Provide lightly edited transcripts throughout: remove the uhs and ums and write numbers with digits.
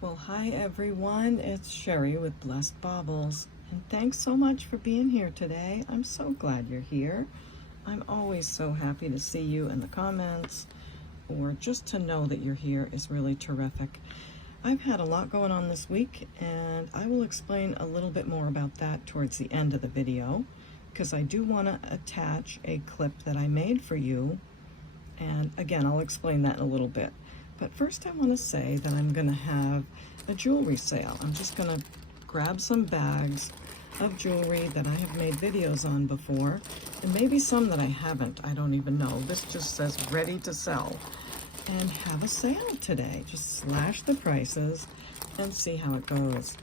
Well, hi everyone, it's Sherry with Blessed Baubles, and thanks so much for being here today. I'm so glad you're here. I'm always so happy to see you in the comments, or just to know that you're here is really terrific. I've had a lot going on this week, and I will explain a little bit more about that towards the end of the video, because I do want to attach a clip that I made for you, and again, I'll explain that in a little bit. But first I want to say that I'm going to have a jewelry sale. I'm just going to grab some bags of jewelry that I have made videos on before, and maybe some that I haven't. I don't even know. This just says ready to sell. And have a sale today. Just slash the prices and see how it goes.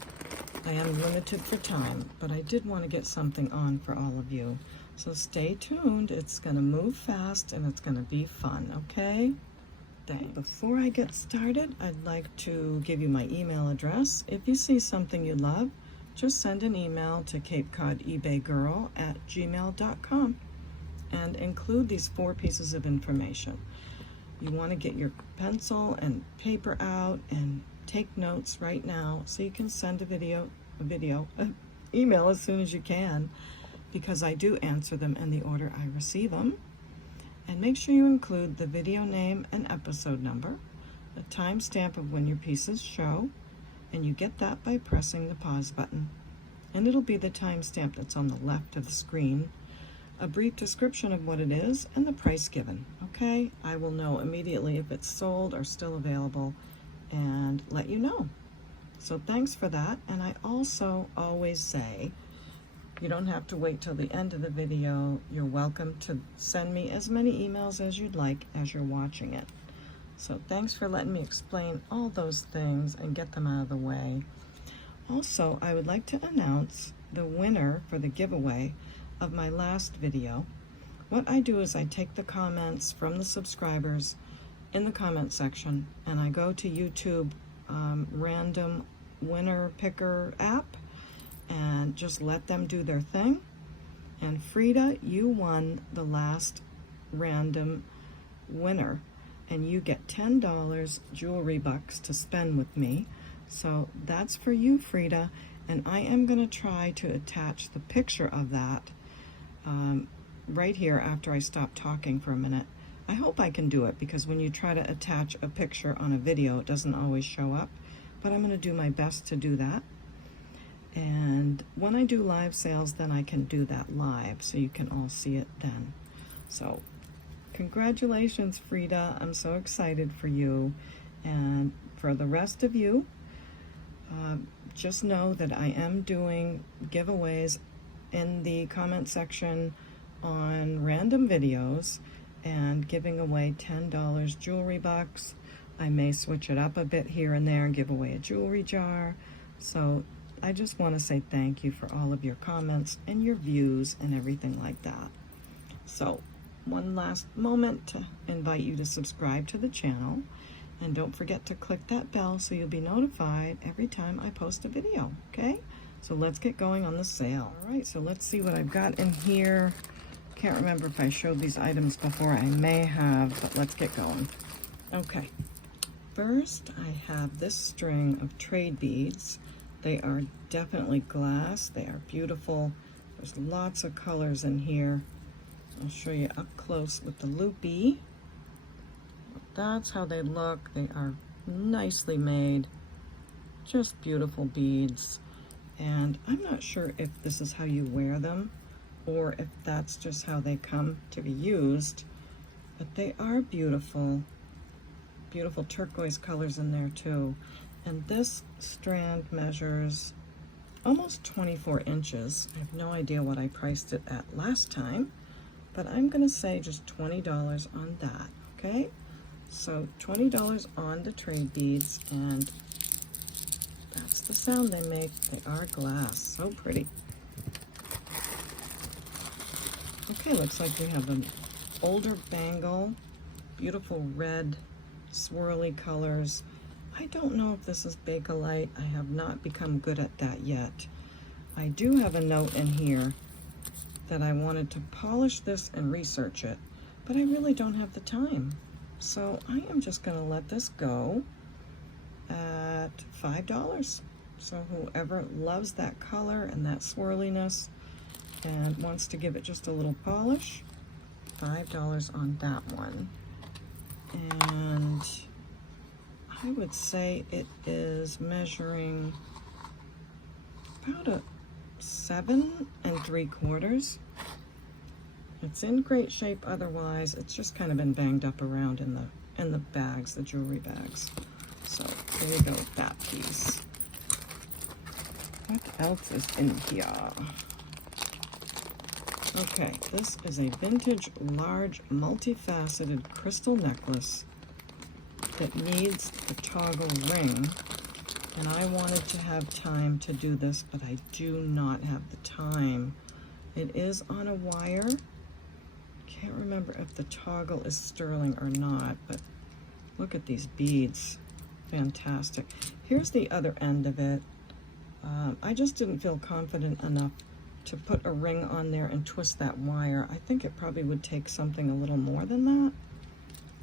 I am limited for time, but I did want to get something on for all of you. So stay tuned. It's going to move fast and it's going to be fun, okay? Before I get started, I'd like to give you my email address. If you see something you love, just send an email to CapeCodEbayGirl@gmail.com and include these 4 pieces of information. You want to get your pencil and paper out and take notes right now so you can send an email as soon as you can, because I do answer them in the order I receive them. And make sure you include the video name and episode number, the timestamp of when your pieces show, and you get that by pressing the pause button. And it'll be the timestamp that's on the left of the screen, a brief description of what it is, and the price given, okay? I will know immediately if it's sold or still available and let you know. So thanks for that. And I also always say, you don't have to wait till the end of the video. You're welcome to send me as many emails as you'd like as you're watching it. So thanks for letting me explain all those things and get them out of the way. Also, I would like to announce the winner for the giveaway of my last video. What I do is I take the comments from the subscribers in the comment section, and I go to YouTube random winner picker app and just let them do their thing. And Frida, you won the last random winner, and you get $10 jewelry bucks to spend with me. So that's for you, Frida, and I am going to try to attach the picture of that right here after I stop talking for a minute. I hope I can do it, because when you try to attach a picture on a video, it doesn't always show up, but I'm going to do my best to do that. And when I do live sales, then I can do that live so you can all see it then. So congratulations, Frida. I'm so excited for you. And for the rest of you, just know that I am doing giveaways in the comment section on random videos and giving away $10 jewelry bucks. I may switch it up a bit here and there and give away a jewelry jar. So I just want to say thank you for all of your comments and your views and everything like that. So one last moment to invite you to subscribe to the channel, and don't forget to click that bell so you'll be notified every time I post a video, okay? So let's get going on the sale. All right, so let's see what I've got in here. Can't remember if I showed these items before. I may have, but let's get going. Okay, first I have this string of trade beads. They are definitely glass. They are beautiful. There's lots of colors in here. I'll show you up close with the loopy. That's how they look. They are nicely made. Just beautiful beads. And I'm not sure if this is how you wear them or if that's just how they come to be used, but they are beautiful. Beautiful turquoise colors in there too. And this strand measures almost 24 inches. I have no idea what I priced it at last time, but I'm gonna say just $20 on that, okay? So $20 on the trade beads, and that's the sound they make. They are glass, so pretty. Okay, looks like we have an older bangle, beautiful red, swirly colors. I don't know if this is Bakelite. I have not become good at that yet. I do have a note in here that I wanted to polish this and research it, but I really don't have the time. So I am just gonna let this go at $5. So whoever loves that color and that swirliness and wants to give it just a little polish, $5 on that one. And I would say it is measuring about a 7 3/4. It's in great shape otherwise. It's just kind of been banged up around in the bags, the jewelry bags. So there you go with that piece. What else is in here? Okay, this is a vintage, large, multifaceted crystal necklace that needs the toggle ring. And I wanted to have time to do this, but I do not have the time. It is on a wire. Can't remember if the toggle is sterling or not, but look at these beads. Fantastic. Here's the other end of it. I just didn't feel confident enough to put a ring on there and twist that wire. I think it probably would take something a little more than that.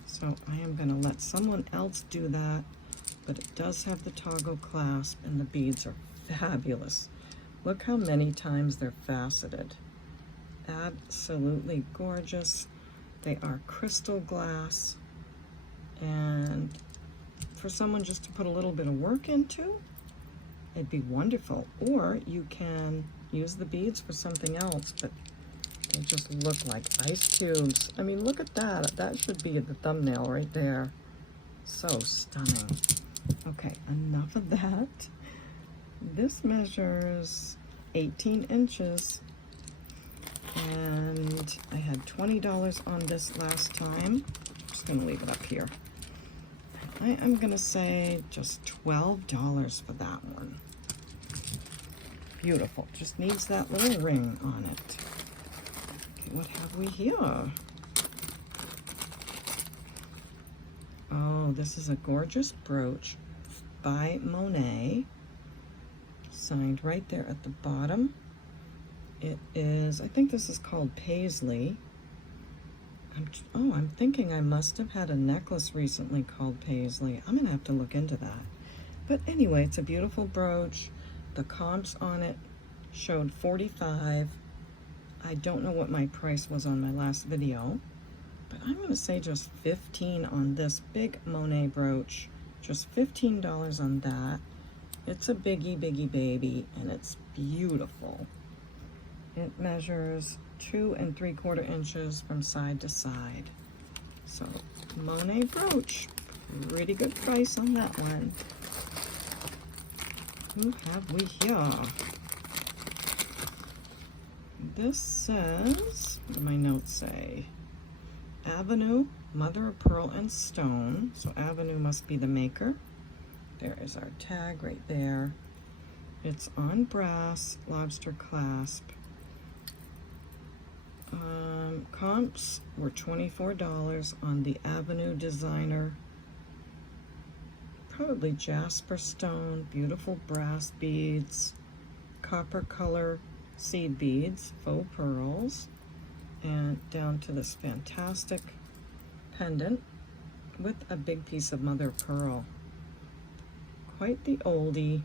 So I am going to let someone else do that, but it does have the toggle clasp and the beads are fabulous. Look how many times they're faceted. Absolutely gorgeous. They are crystal glass, and for someone just to put a little bit of work into, it'd be wonderful. Or you can use the beads for something else, but they just look like ice cubes. I mean, look at that. That should be the thumbnail right there. So stunning. Okay, enough of that. This measures 18 inches. And I had $20 on this last time. I'm just going to leave it up here. I am going to say just $12 for that one. Beautiful. Just needs that little ring on it. Okay, what have we here? Oh, this is a gorgeous brooch by Monet. Signed right there at the bottom. It is, I think this is called Paisley. I'm thinking I must have had a necklace recently called Paisley. I'm gonna have to look into that. But anyway, it's a beautiful brooch. The comps on it showed $45. I don't know what my price was on my last video, but I'm gonna say just $15 on this big Monet brooch. Just $15 on that. It's a biggie baby, and it's beautiful. It measures 2 3/4 inches from side to side. So Monet brooch, pretty good price on that one. Who have we here? This says, what do my notes say? Avenue, mother of pearl and stone. So Avenue must be the maker. There is our tag right there. It's on brass, lobster clasp. Comps were $24 on the Avenue designer. Probably jasper stone, beautiful brass beads, copper color seed beads, faux pearls, and down to this fantastic pendant with a big piece of mother of pearl. Quite the oldie.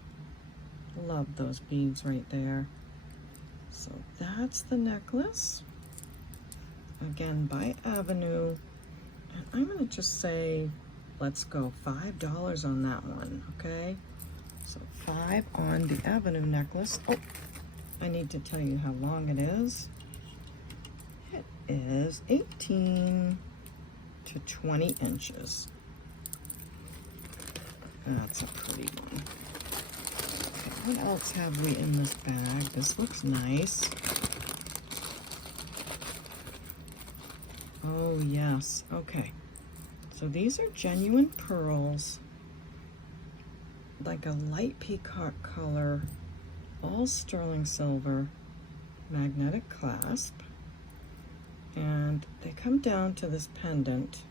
Love those beads right there. So that's the necklace. Again, by Avenue. And I'm going to just say, let's go $5 on that one, okay? So $5 on the Avenue necklace. Oh, I need to tell you how long it is. It is 18 to 20 inches. That's a pretty one. Okay, what else have we in this bag? This looks nice. Oh, yes. Okay. So these are genuine pearls, like a light peacock color, all sterling silver, magnetic clasp. And they come down to this pendant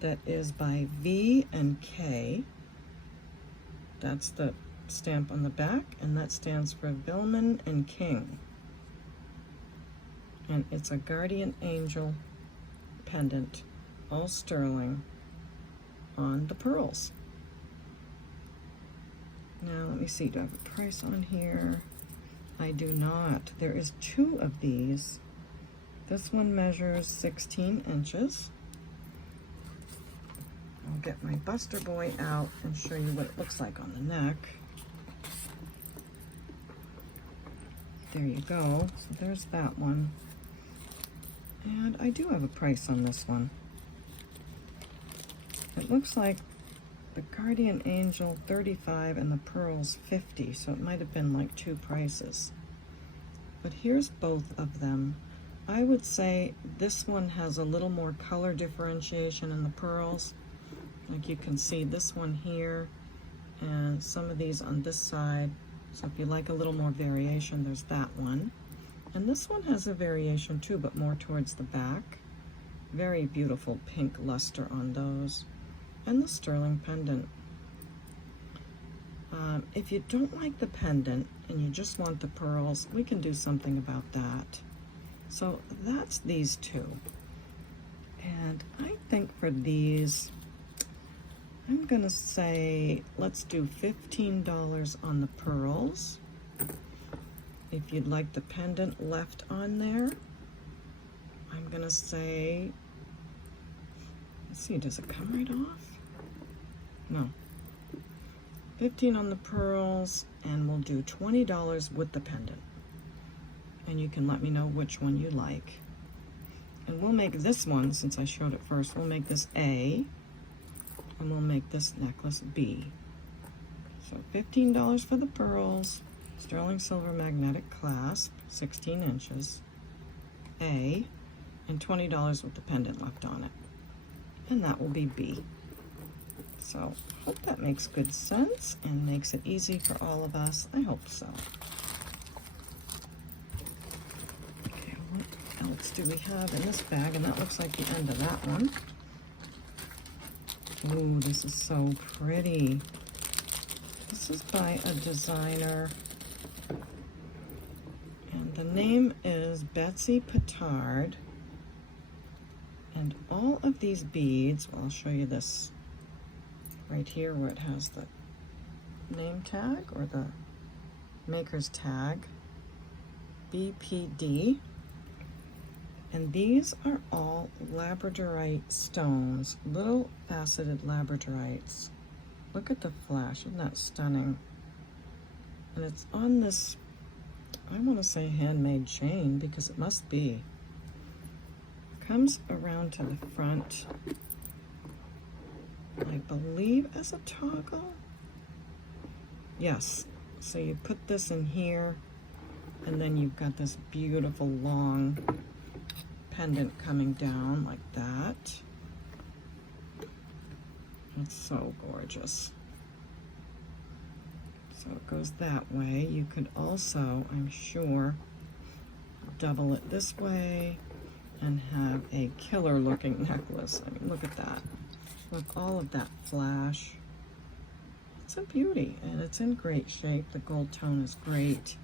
that is by V and K. That's the stamp on the back, and that stands for Vilman and King. And it's a guardian angel pendant, all sterling, on the pearls. me see, do I have a price on here? I do not. There is 2 of these. This one measures 16 inches. I'll get my Buster Boy out and show you what it looks like on the neck. There you go. So there's that one. And I do have a price on this one. It looks like the Guardian Angel 35 and the Pearls 50, so it might have been like 2 prices. But here's both of them. I would say this one has a little more color differentiation in the pearls. Like you can see this one here and some of these on this side. So if you like a little more variation, there's that one. And this one has a variation too, but more towards the back. Very beautiful pink luster on those. And the sterling pendant. If you don't like the pendant and you just want the pearls, we can do something about that. So that's these 2. And I think for these, I'm gonna say, let's do $15 on the pearls. If you'd like the pendant left on there, I'm gonna say, let's see, does it come right off? No. 15 on the pearls, and we'll do $20 with the pendant. And you can let me know which one you like. And we'll make this one, since I showed it first, we'll make this A, and we'll make this necklace B. So $15 for the pearls, sterling silver magnetic clasp, 16 inches, A, and $20 with the pendant left on it. And that will be B. So, hope that makes good sense and makes it easy for all of us. I hope so. Okay, what else do we have in this bag? And that looks like the end of that one. Ooh, this is so pretty. This is by a designer. And the name is Betsy Petard. And all of these beads, well, I'll show you this right here where it has the name tag or the maker's tag, BPD. And these are all labradorite stones, little faceted labradorites. Look at the flash, isn't that stunning? And it's on this, I want to say handmade chain because it must be. Comes around to the front, I believe, as a toggle. Yes, so you put this in here, and then you've got this beautiful long pendant coming down like that. It's so gorgeous. So it goes that way. You could also, I'm sure, double it this way and have a killer looking necklace. I mean, look at that. With all of that flash. It's a beauty, and it's in great shape. The gold tone is great.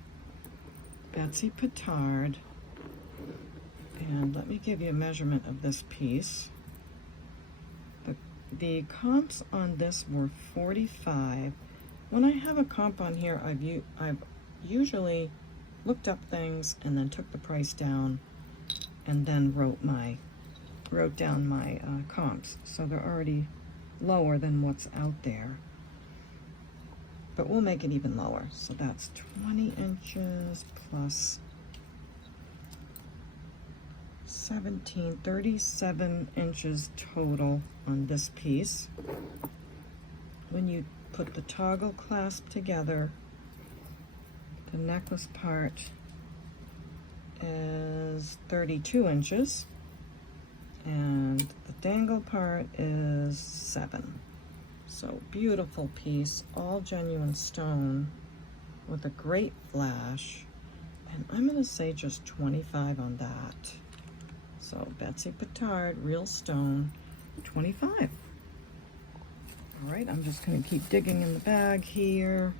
Betsy Petard. And let me give you a measurement of this piece. The comps on this were 45. When I have a comp on here, I've usually looked up things and then took the price down and then wrote down my comps. So they're already lower than what's out there. But we'll make it even lower. So that's 20 inches plus 17, 37 inches total on this piece. When you put the toggle clasp together, the necklace part is 32 inches and the dangle part is 7. So beautiful piece, all genuine stone with a great flash, and I'm going to say just 25 on that. So Betsy Petard, real stone, 25. All right, I'm just going to keep digging in the bag here.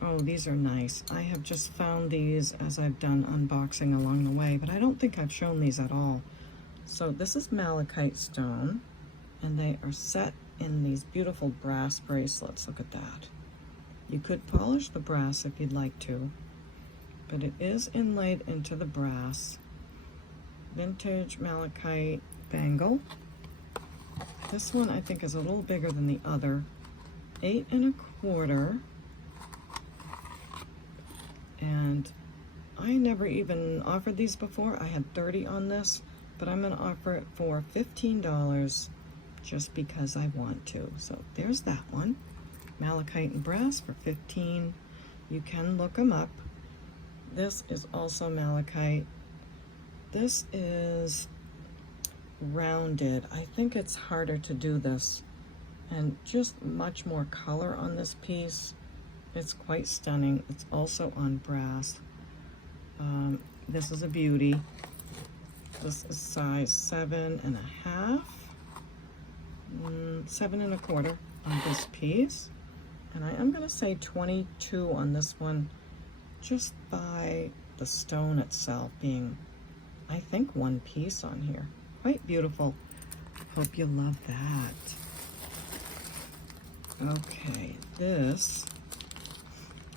Oh, these are nice. I have just found these as I've done unboxing along the way, but I don't think I've shown these at all. So this is malachite stone, and they are set in these beautiful brass bracelets. Look at that. You could polish the brass if you'd like to, but it is inlaid into the brass. Vintage malachite bangle. This one I think is a little bigger than the other. 8 1/4. And I never even offered these before. I had 30 on this, but I'm gonna offer it for $15 just because I want to. So there's that one. Malachite and brass for 15. You can look them up. This is also malachite. This is rounded. I think it's harder to do this, and just much more color on this piece. It's quite stunning. It's also on brass. This is a beauty. This is size 7 1/2, 7 1/4 on this piece, and I am going to say 22 on this one, just by the stone itself being, I think, one piece on here. Quite beautiful. Hope you love that. Okay, this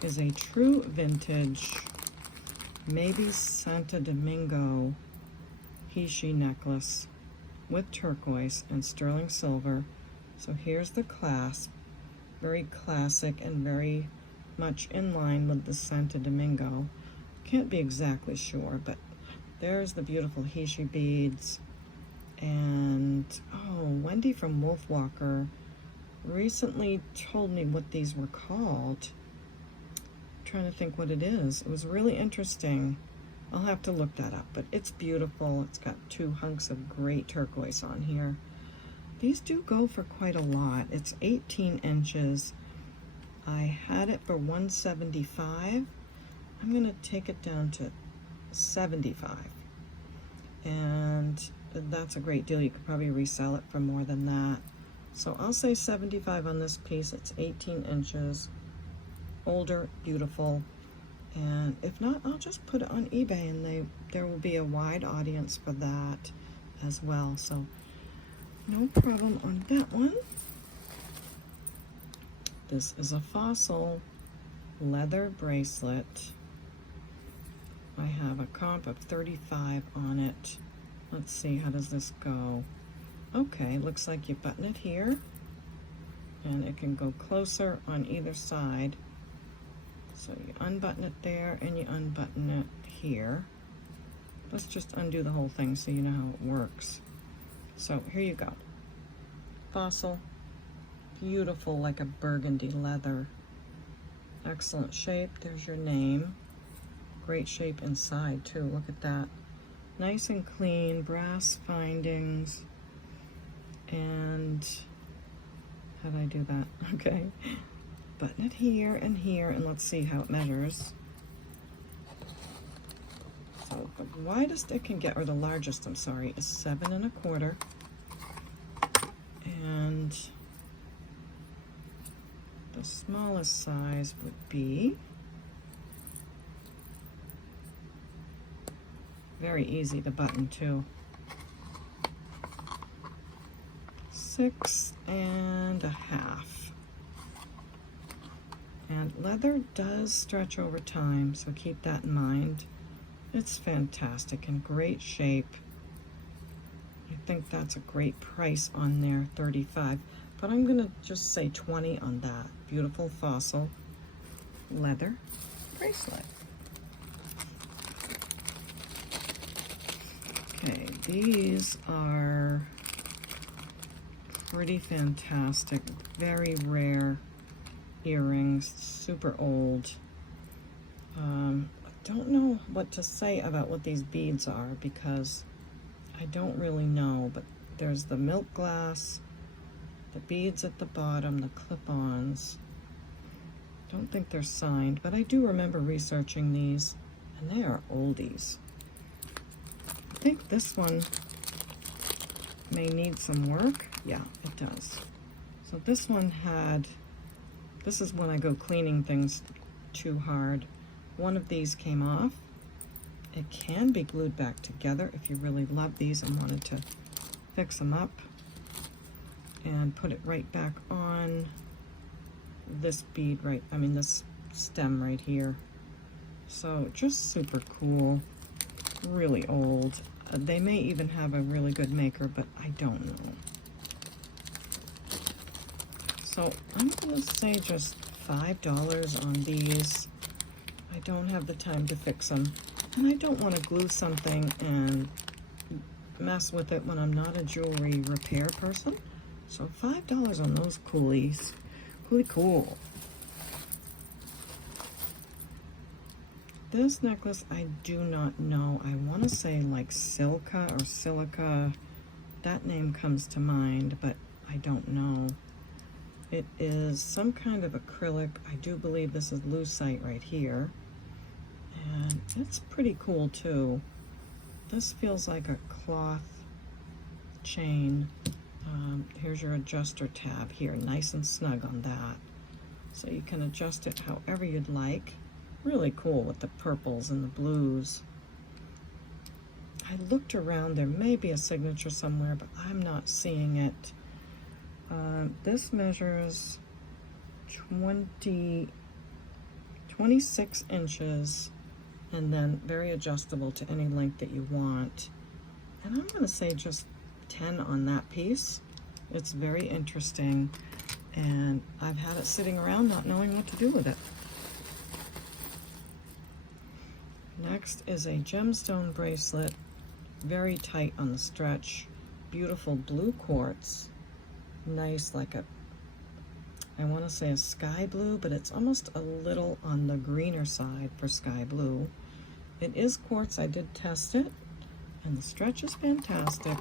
is a true vintage, maybe Santo Domingo he-she necklace with turquoise and sterling silver. So here's the clasp, very classic and very much in line with the Santo Domingo. Can't be exactly sure, but there's the beautiful he-she beads. And oh, Wendy from Wolfwalker recently told me what these were called. Trying to think what it is. It was really interesting. I'll have to look that up, but it's beautiful. It's got 2 hunks of great turquoise on here. These do go for quite a lot. It's 18 inches. I had it for $175. I'm gonna take it down to $75, and that's a great deal. You could probably resell it for more than that. So I'll say $75 on this piece. It's 18 inches. Older, beautiful, and if not, I'll just put it on eBay, and there will be a wide audience for that as well. So no problem on that one. This is a fossil leather bracelet. I have a comp of 35 on it. Let's see, how does this go? Okay, looks like you button it here, and it can go closer on either side. So you unbutton it there, and you unbutton it here. Let's just undo the whole thing so you know how it works. So here you go. Fossil, beautiful, like a burgundy leather. Excellent shape. There's your name. Great shape inside too. Look at that. Nice and clean, brass findings. And how did I do that? Okay. Button it here, and let's see how it measures. So the widest it can get, or the largest, I'm sorry, is 7 1/4. And the smallest size would be, very easy to button too, 6 1/2. And leather does stretch over time, so keep that in mind. It's fantastic and great shape. I think that's a great price on there, 35. But I'm gonna just say 20 on that. Beautiful fossil leather bracelet. Okay, these are pretty fantastic, very rare earrings, super old. I don't know what to say about what these beads are because I don't really know, but there's the milk glass, the beads at the bottom, the clip-ons. Don't think they're signed, but I do remember researching these, and they are oldies. I think this one may need some work. Yeah, it does. So this one had, this is when I go cleaning things too hard. One of these came off. It can be glued back together if you really love these and wanted to fix them up and put it right back on. this bead right, I mean this stem right here. So just super cool, really old. They may even have a really good maker, but I don't know. So I'm gonna say just $5 on these. I don't have the time to fix them, and I don't want to glue something and mess with it when I'm not a jewelry repair person. So $5 on those coolies. Cool. This necklace, I do not know. I want to say like Silka or Silica. That name comes to mind, but I don't know. It is some kind of acrylic. I do believe this is lucite right here. And it's pretty cool too. This feels like a cloth chain. Here's your adjuster tab here, nice and snug on that. So you can adjust it however you'd like. Really cool with the purples and the blues. I looked around, there may be a signature somewhere, but I'm not seeing it. This measures 26 inches, and then very adjustable to any length that you want. And I'm gonna say just 10 on that piece. It's very interesting, and I've had it sitting around not knowing what to do with it. Next is a gemstone bracelet, very tight on the stretch, beautiful blue quartz, nice, like a, I want to say a sky blue, but it's almost a little on the greener side for sky blue. It is quartz, I did test it, and the stretch is fantastic.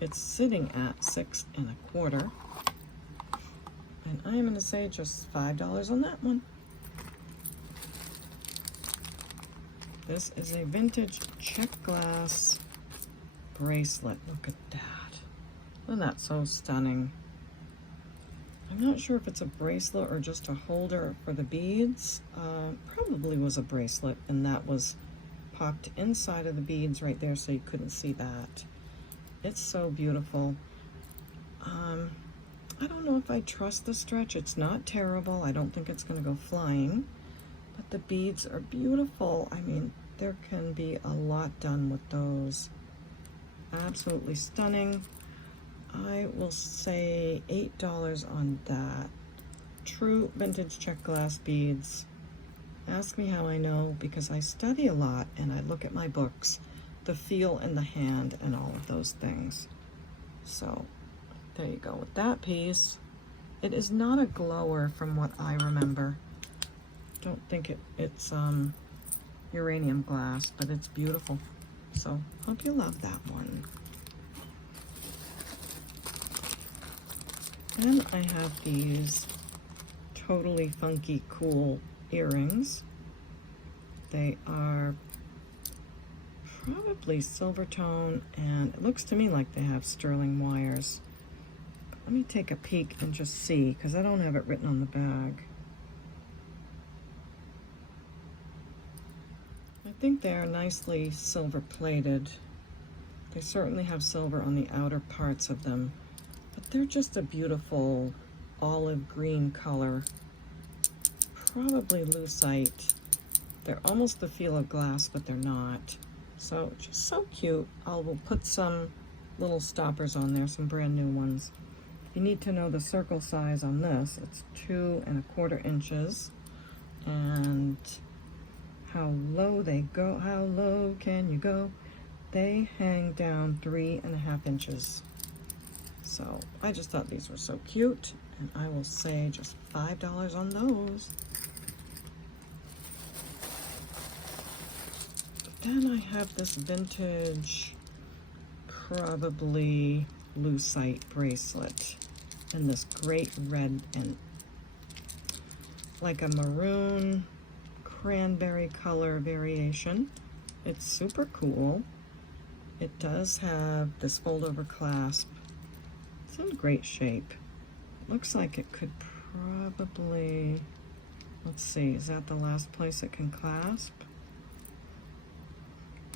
It's sitting at 6 1/4, and I am going to say just $5 on that one. This is a vintage check glass bracelet. Look at that. Isn't that so stunning? I'm not sure if it's a bracelet or just a holder for the beads. Probably was a bracelet, and that was popped inside of the beads right there so you couldn't see that. It's so beautiful. I don't know if I trust the stretch. It's not terrible. I don't think it's going to go flying. But the beads are beautiful. I mean, there can be a lot done with those. Absolutely stunning. I will say $8 on that. True vintage check glass beads. Ask me how I know, because I study a lot and I look at my books, the feel in the hand and all of those things. So there you go with that piece. It is not a glower from what I remember. Don't think it's uranium glass, but it's beautiful. So hope you love that one. Then I have these totally funky cool earrings. They are probably silver tone, and it looks to me like they have sterling wires. Let me take a peek and just see, because I don't have it written on the bag. I think they are nicely silver plated. They certainly have silver on the outer parts of them, but they're just a beautiful olive green color. Probably lucite. They're almost the feel of glass, but they're not. So just so cute. We'll put some little stoppers on there, some brand new ones. You need to know the circle size on this. It's 2 1/4 inches. And how low they go, how low can you go? They hang down 3 1/2 inches. So I just thought these were so cute, and I will say just $5 on those. Then I have this vintage, probably lucite bracelet in this great red and like a maroon cranberry color variation. It's super cool. It does have this fold over clasp. It's in great shape. Looks like it could probably, let's see, is that the last place it can clasp?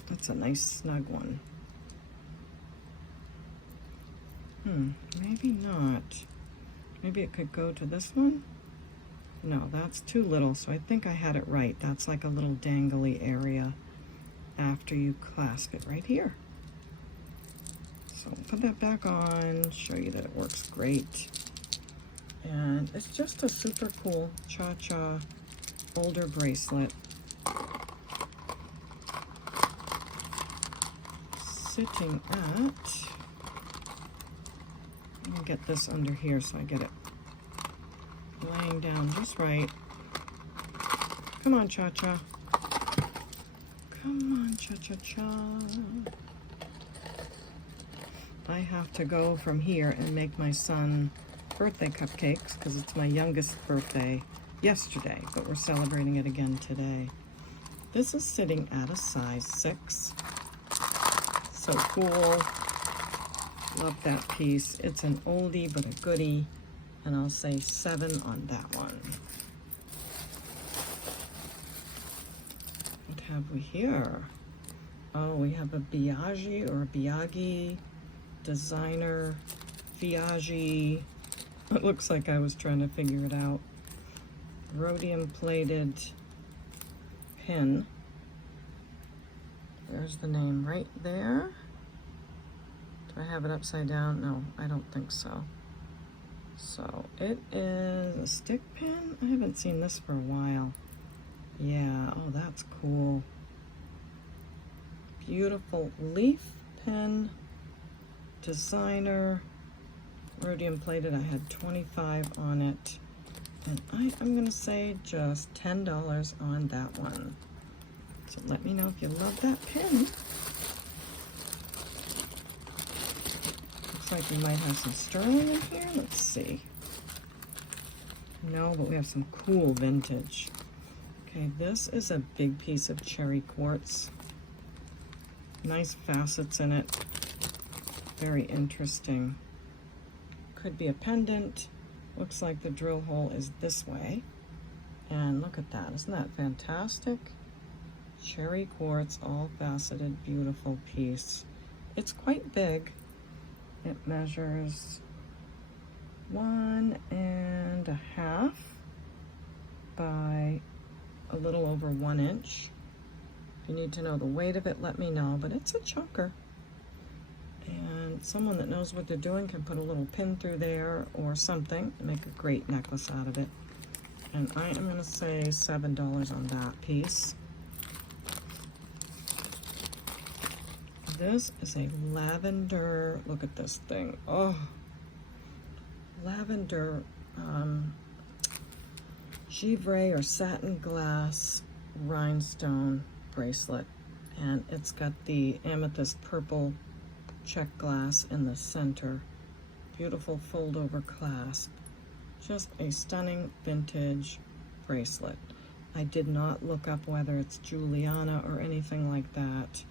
That's a nice snug one. Maybe not. Maybe it could go to this one? No, that's too little, so I think I had it right. That's like a little dangly area after you clasp it right here. So put that back on, show you that it works great. And it's just a super cool cha-cha folder bracelet. Sitting at, let me get this under here so I get it laying down just right. Come on, cha-cha. Come on, cha-cha-cha. I have to go from here and make my son birthday cupcakes because it's my youngest birthday yesterday, but we're celebrating it again today. This is sitting at a size 6. So cool. Love that piece. It's an oldie but a goodie, and I'll say 7 on that one. What have we here? Oh, we have a Biaggi or a Biaggi designer Biaggi. It looks like I was trying to figure it out. Rhodium plated pin. There's the name right there. Do I have it upside down? No, I don't think so. So it is a stick pin. I haven't seen this for a while. Yeah, oh, that's cool. Beautiful leaf pin, designer, rhodium plated. I had 25 on it. And I am gonna say just $10 on that one. So let me know if you love that pin. Looks like we might have some sterling in here. Let's see. No, but we have some cool vintage. Okay, this is a big piece of cherry quartz. Nice facets in it. Very interesting. Could be a pendant. Looks like the drill hole is this way. And look at that. Isn't that fantastic? Cherry quartz, all faceted, beautiful piece. It's quite big. It measures 1.5 by a little over 1 inch. If you need to know the weight of it, let me know, but it's a chunker. And someone that knows what they're doing can put a little pin through there or something and make a great necklace out of it. And I am gonna say $7 on that piece. This is a lavender, look at this thing. Oh, lavender givre or satin glass rhinestone bracelet. And it's got the amethyst purple check glass in the center. Beautiful fold over clasp. Just a stunning vintage bracelet. I did not look up whether it's Juliana or anything like that.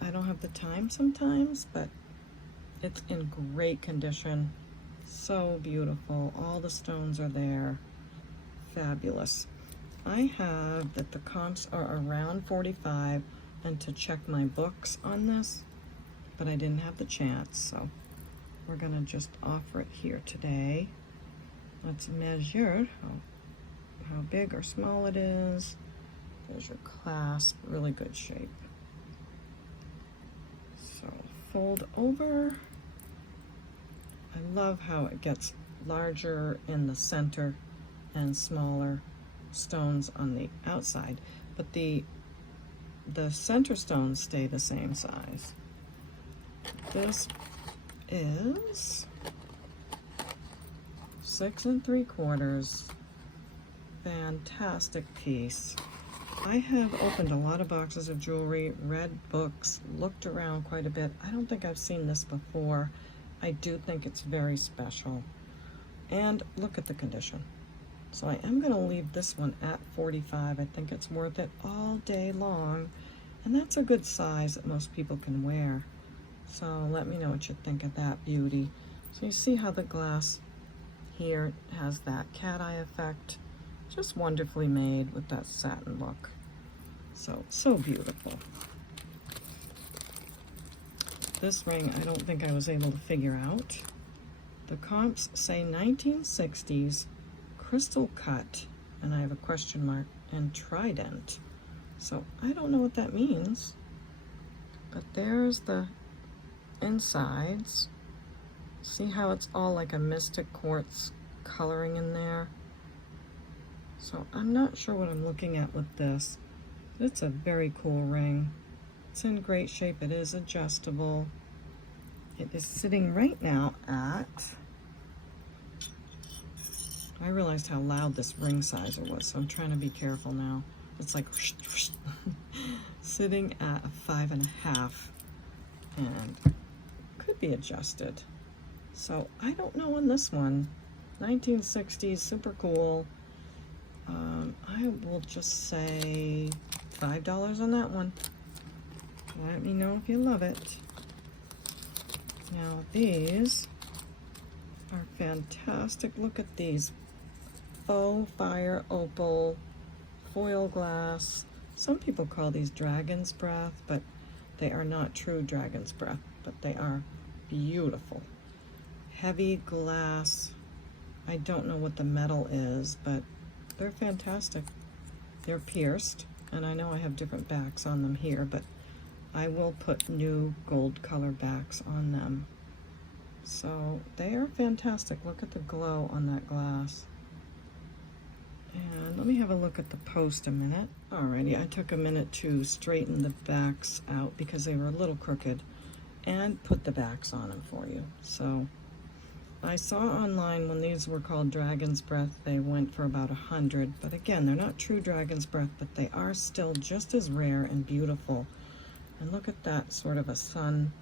I don't have the time sometimes, but it's in great condition. So beautiful. All the stones are there. Fabulous. I have that the comps are around 45 and to check my books on this, but I didn't have the chance, so we're gonna just offer it here today. Let's measure how big or small it is. There's your clasp, really good shape. So fold over. I love how it gets larger in the center and smaller stones on the outside, but the center stones stay the same size. This is 6 3/4. Fantastic piece. I have opened a lot of boxes of jewelry, read books, looked around quite a bit. I don't think I've seen this before. I do think it's very special. And look at the condition. So I am going to leave this one at 45. I think it's worth it all day long. And that's a good size that most people can wear. So let me know what you think of that beauty. So you see how the glass here has that cat eye effect. Just wonderfully made with that satin look. So beautiful. This ring, I don't think I was able to figure out. The comps say 1960s crystal cut, and I have a question mark, and trident. So I don't know what that means, but there's the insides. See how it's all like a mystic quartz coloring in there? So I'm not sure what I'm looking at with this. It's a very cool ring. It's in great shape. It is adjustable. It is sitting right now at, I realized how loud this ring sizer was, so I'm trying to be careful now. It's like sitting at a 5.5 and could be adjusted. So I don't know on this one. 1960s, super cool. I will just say $5 on that one. Let me know if you love it. Now these are fantastic. Look at these. Faux fire opal foil glass. Some people call these dragon's breath, but they are not true dragon's breath, but they are beautiful. Heavy glass. I don't know what the metal is, but they're fantastic. They're pierced, and I know I have different backs on them here, but I will put new gold color backs on them. So they are fantastic. Look at the glow on that glass. And let me have a look at the post a minute. Alrighty, I took a minute to straighten the backs out because they were a little crooked and put the backs on them for you. So I saw online when these were called Dragon's Breath, they went for about 100, but again, they're not true Dragon's Breath, but they are still just as rare and beautiful. And look at that sort of a sun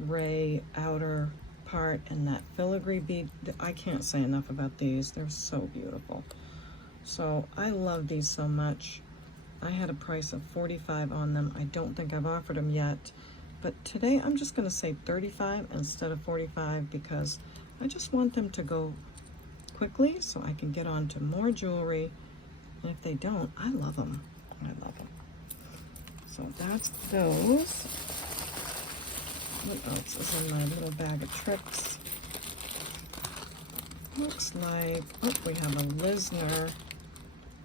ray outer part and that filigree bead. I can't say enough about these. They're so beautiful. So I love these so much. I had a price of $45 on them. I don't think I've offered them yet, but today I'm just going to say $35 instead of $45 because I just want them to go quickly so I can get on to more jewelry. And if they don't, I love them. I love them. So that's those. What else is in my little bag of tricks? Looks like, oh, we have a Lisner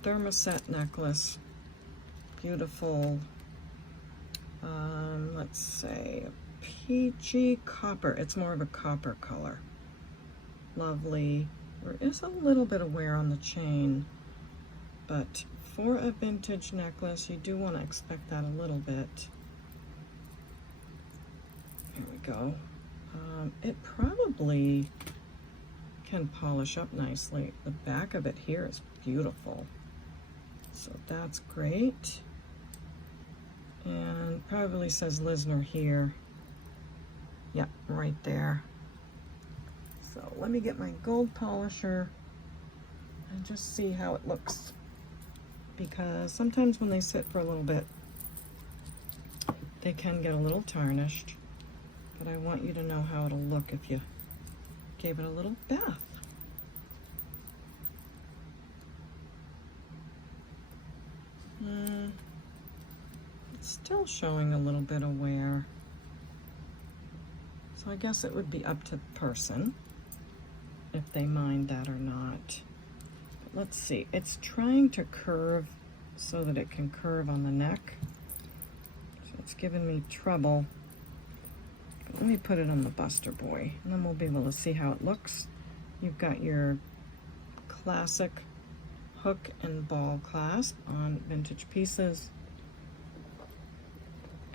thermoset necklace. Beautiful, let's say a peachy copper. It's more of a copper color. Lovely. There is a little bit of wear on the chain, but for a vintage necklace, you do want to expect that a little bit. There we go. It probably can polish up nicely. The back of it here is beautiful. So that's great. And probably says Lisner here. Yeah, right there. So let me get my gold polisher and just see how it looks. Because sometimes when they sit for a little bit, they can get a little tarnished. But I want you to know how it'll look if you gave it a little bath. It's still showing a little bit of wear. So I guess it would be up to the person if they mind that or not. But let's see, it's trying to curve so that it can curve on the neck. So it's giving me trouble. But let me put it on the Buster Boy and then we'll be able to see how it looks. You've got your classic hook and ball clasp on vintage pieces.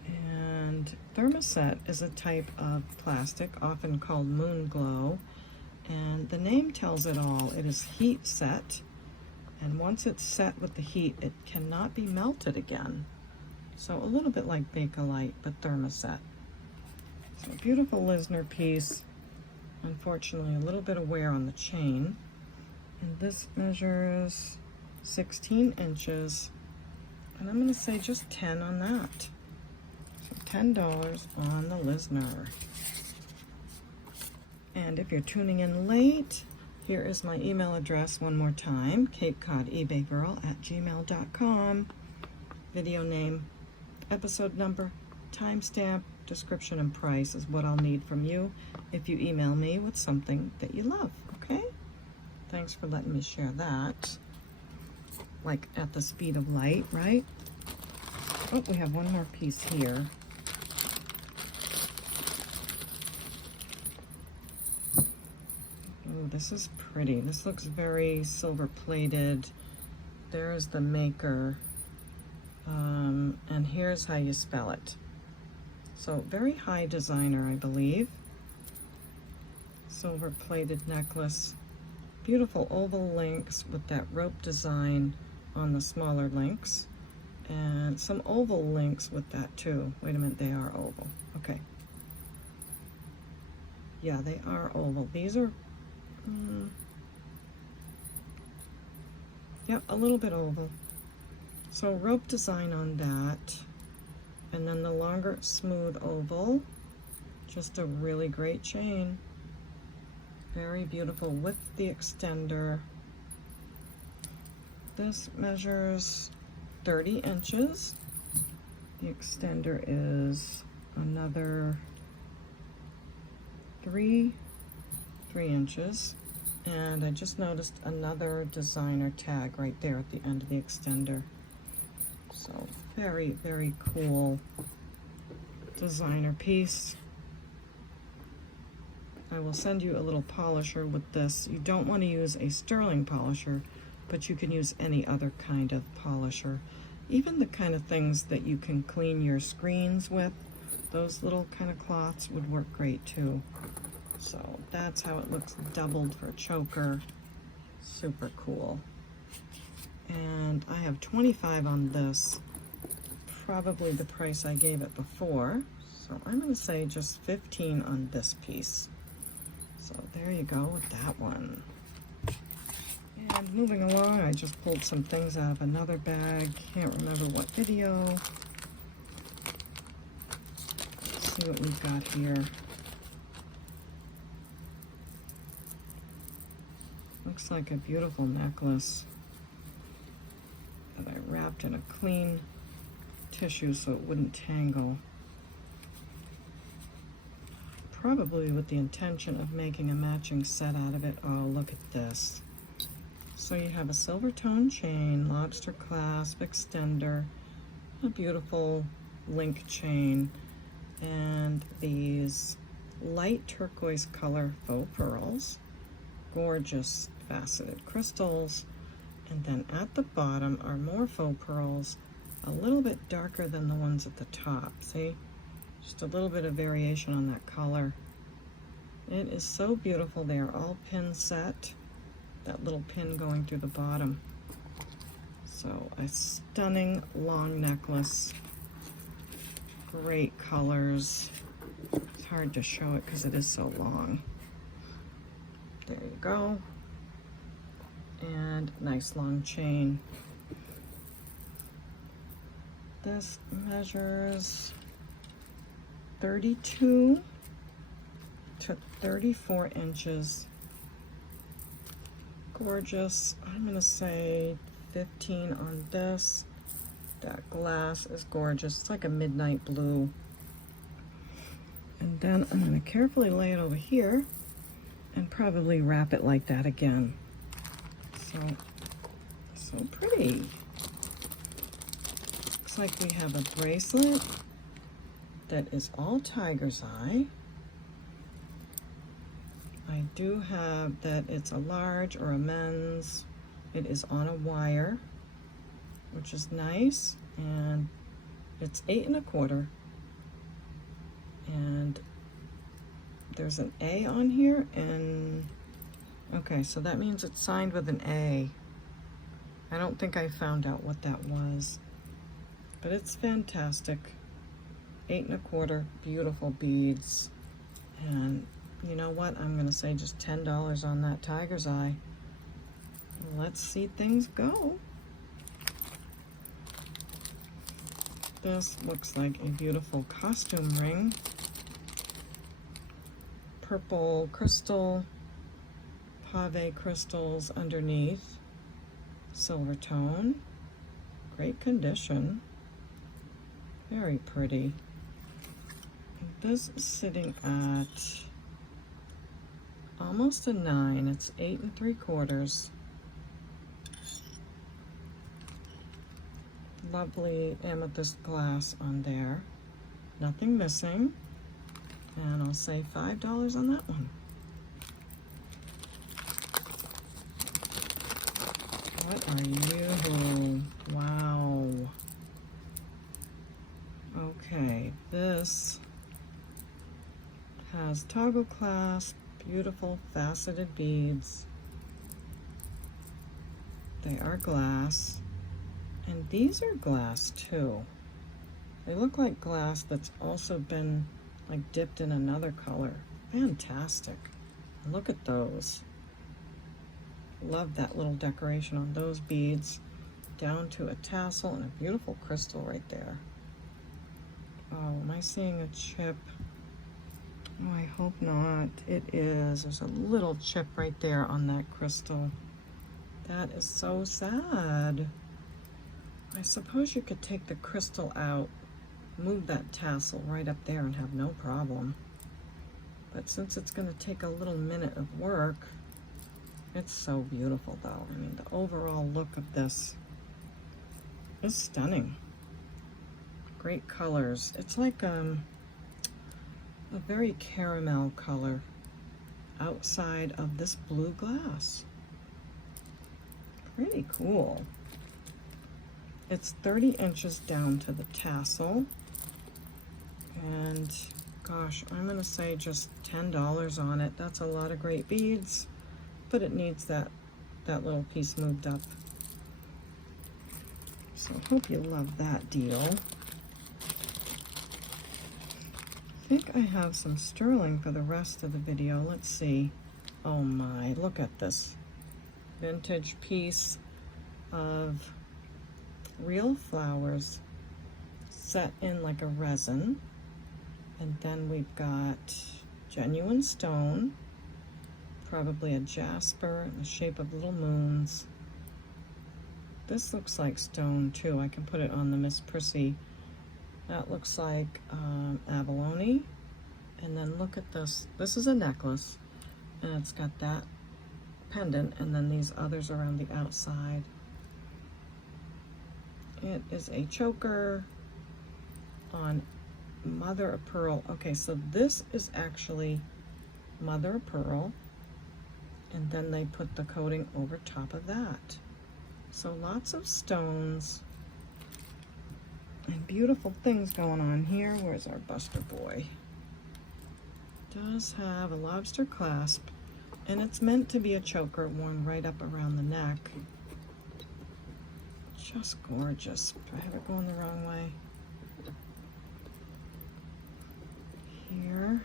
And thermoset is a type of plastic often called moon glow, and the name tells it all. It is heat set, and once it's set with the heat, it cannot be melted again. So a little bit like Bakelite, but thermoset. So a beautiful Lisner piece. Unfortunately, a little bit of wear on the chain. And this measures 16 inches, and I'm going to say just 10 on that. So $10 on the Lisner. And if you're tuning in late, here is my email address one more time, CapeCodEbayGirl@gmail.com. Video name, episode number, timestamp, description, and price is what I'll need from you if you email me with something that you love, okay? thanks for letting me share that. Like at the speed of light, right? Oh, we have one more piece here. Oh, this is pretty. This looks very silver plated. There's the maker. And here's how you spell it. So very high designer, I believe. Silver plated necklace. Beautiful oval links with that rope design on the smaller links. And some oval links with that too. Wait a minute, they are oval. Okay. Yeah, they are oval. These are, yeah, a little bit oval. So rope design on that. And then the longer smooth oval. Just a really great chain. Very beautiful with the extender. This measures 30 inches. The extender is another 3 inches. And I just noticed another designer tag right there at the end of the extender. So very, very cool designer piece. I will send you a little polisher with this. You don't want to use a sterling polisher, but you can use any other kind of polisher. Even the kind of things that you can clean your screens with, those little kind of cloths would work great too. So that's how it looks doubled for choker. Super cool. And I have 25 on this, probably the price I gave it before. So I'm going to say just 15 on this piece. So there you go with that one. And moving along, I just pulled some things out of another bag. Can't remember what video. Let's see what we've got here. Looks like a beautiful necklace that I wrapped in a clean tissue so it wouldn't tangle. Probably with the intention of making a matching set out of it. Oh, look at this. So you have a silver tone chain, lobster clasp, extender, a beautiful link chain, and these light turquoise color faux pearls, gorgeous faceted crystals, and then at the bottom are more faux pearls, a little bit darker than the ones at the top. See? Just a little bit of variation on that color. It is so beautiful. They are all pin set. That little pin going through the bottom. So a stunning long necklace. Great colors. It's hard to show it because it is so long. There you go. And nice long chain. This measures 32 to 34 inches. Gorgeous. I'm going to say 15 on this. That glass is gorgeous. It's like a midnight blue. And then I'm going to carefully lay it over here and probably wrap it like that again. So pretty. Looks like we have a bracelet that is all tiger's eye. I do have that it's a large or a men's. It is on a wire, which is nice, and it's 8 1/4. And there's an A on here, and okay, so that means it's signed with an A. I don't think I found out what that was, but it's fantastic. 8 1/4, beautiful beads. And you know what? I'm going to say just $10 on that tiger's eye. Let's see things go. This looks like a beautiful costume ring. Purple crystal, pave crystals underneath. Silver tone. Great condition. Very pretty. This is sitting at almost a 9. It's 8 3/4. Lovely amethyst glass on there. Nothing missing. And I'll say $5 on that one. What are you? Wow. Okay, this has toggle clasp, beautiful faceted beads. They are glass, and these are glass too. They look like glass that's also been like dipped in another color. Fantastic. Look at those. Love that little decoration on those beads, down to a tassel and a beautiful crystal right there. Oh, am I seeing a chip? Oh, I hope not. It is. There's a little chip right there on that crystal. That is so sad. I suppose you could take the crystal out, move that tassel right up there and have no problem. But since it's going to take a little minute of work, it's so beautiful though. I mean, the overall look of this is stunning. Great colors. It's like a very caramel color outside of this blue glass. Pretty cool. It's 30 inches down to the tassel. And gosh, I'm gonna say just $10 on it. That's a lot of great beads, but it needs that little piece moved up. So I hope you love that deal. I think I have some sterling for the rest of the video. Let's see. Oh my, look at this vintage piece of real flowers set in like a resin. And then we've got genuine stone, probably a jasper in the shape of little moons. This looks like stone too. I can put it on the Miss Prissy. That looks like abalone. And then look at this. This is a necklace, and it's got that pendant, and then these others around the outside. It is a choker on mother of pearl. Okay, so this is actually mother of pearl, and then they put the coating over top of that. So lots of stones and beautiful things going on here. Where's our Buster boy? Does have a lobster clasp, and it's meant to be a choker worn right up around the neck. Just gorgeous. Do I have it going the wrong way? Here.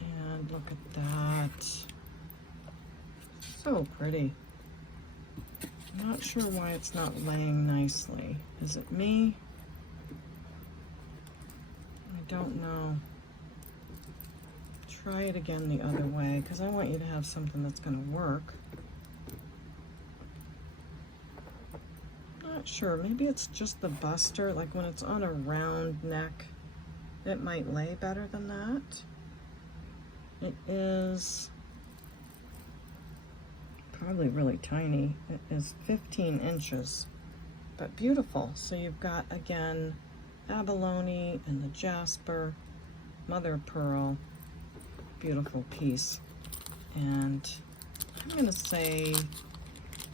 And look at that. So pretty. I'm not sure why it's not laying nicely. Is it me? I don't know. Try it again the other way, because I want you to have something that's going to work. Not sure. Maybe it's just the buster. Like when it's on a round neck, it might lay better than that. It is probably really tiny. It is 15 inches, but beautiful. So you've got, again, abalone and the jasper, mother of pearl, beautiful piece. And I'm gonna say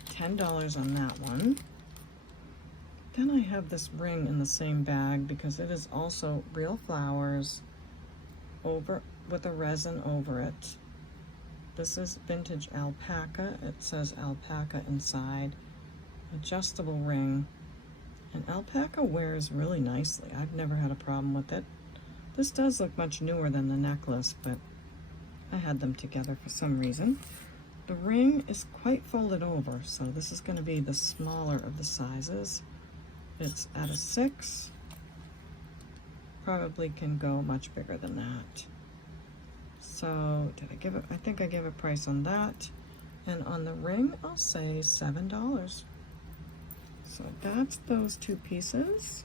$10 on that one. Then I have this ring in the same bag because it is also real flowers over with a resin over it. This is vintage alpaca. It says alpaca inside. Adjustable ring. And alpaca wears really nicely. I've never had a problem with it. This does look much newer than the necklace, but I had them together for some reason. The ring is quite folded over, so this is going to be the smaller of the sizes. It's at a 6. Probably can go much bigger than that. So did I give it? I think I gave a price on that. And on the ring, I'll say $7. So that's those two pieces.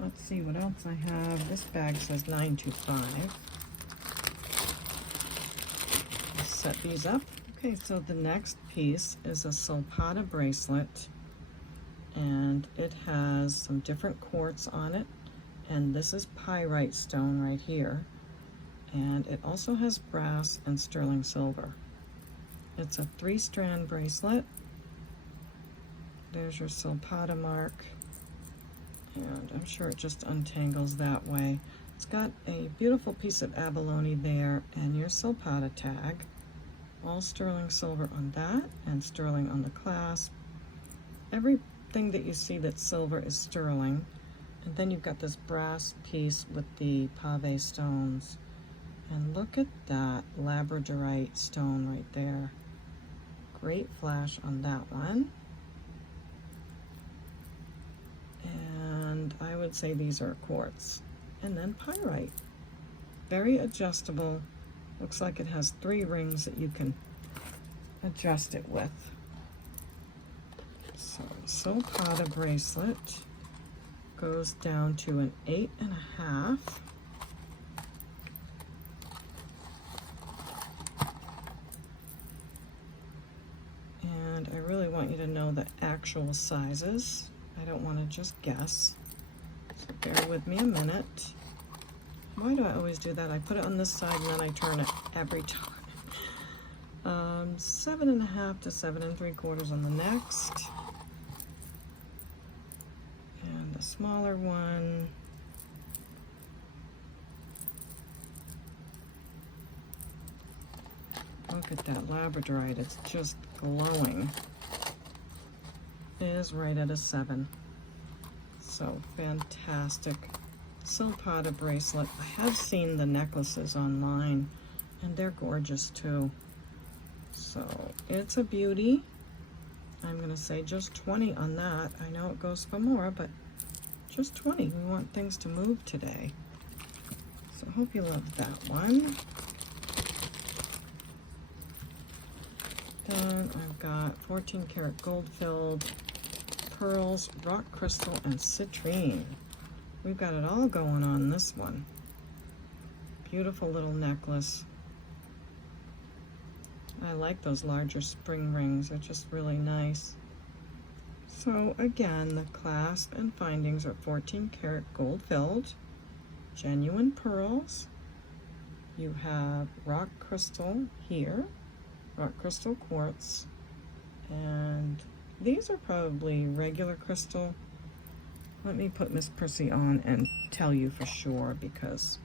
Let's see what else I have. This bag says $9.25. set these up. Okay, so the next piece is a Solpata bracelet, and it has some different quartz on it, and this is pyrite stone right here, and it also has brass and sterling silver. It's a 3-strand bracelet. There's your Solpata mark, and I'm sure it just untangles that way. It's got a beautiful piece of abalone there and your Solpata tag. All sterling silver on that and sterling on the clasp. Everything that you see that's silver is sterling. And then you've got this brass piece with the pave stones. And look at that labradorite stone right there. Great flash on that one. And I would say these are quartz. And then pyrite. Very adjustable. Looks like it has 3 rings that you can adjust it with. So Solpata bracelet goes down to an 8.5. And I really want you to know the actual sizes. I don't want to just guess. So bear with me a minute. Why do I always do that? I put it on this side and then I turn it every time. 7.5 to 7 3/4 on the next. And the smaller one. Look at that labradorite, it's just glowing. Is right at a 7. So fantastic. Solpata bracelet. I have seen the necklaces online and they're gorgeous too. So it's a beauty. I'm gonna say just 20 on that. I know it goes for more, but just 20. We want things to move today. So hope you love that one. Then I've got 14 karat gold filled pearls, rock crystal, and citrine. We've got it all going on this one. Beautiful little necklace. I like those larger spring rings. They're just really nice. So again, the clasp and findings are 14 karat gold filled, genuine pearls. You have rock crystal here, rock crystal quartz, and these are probably regular crystal. Let me put Miss Prissy on and tell you for sure, because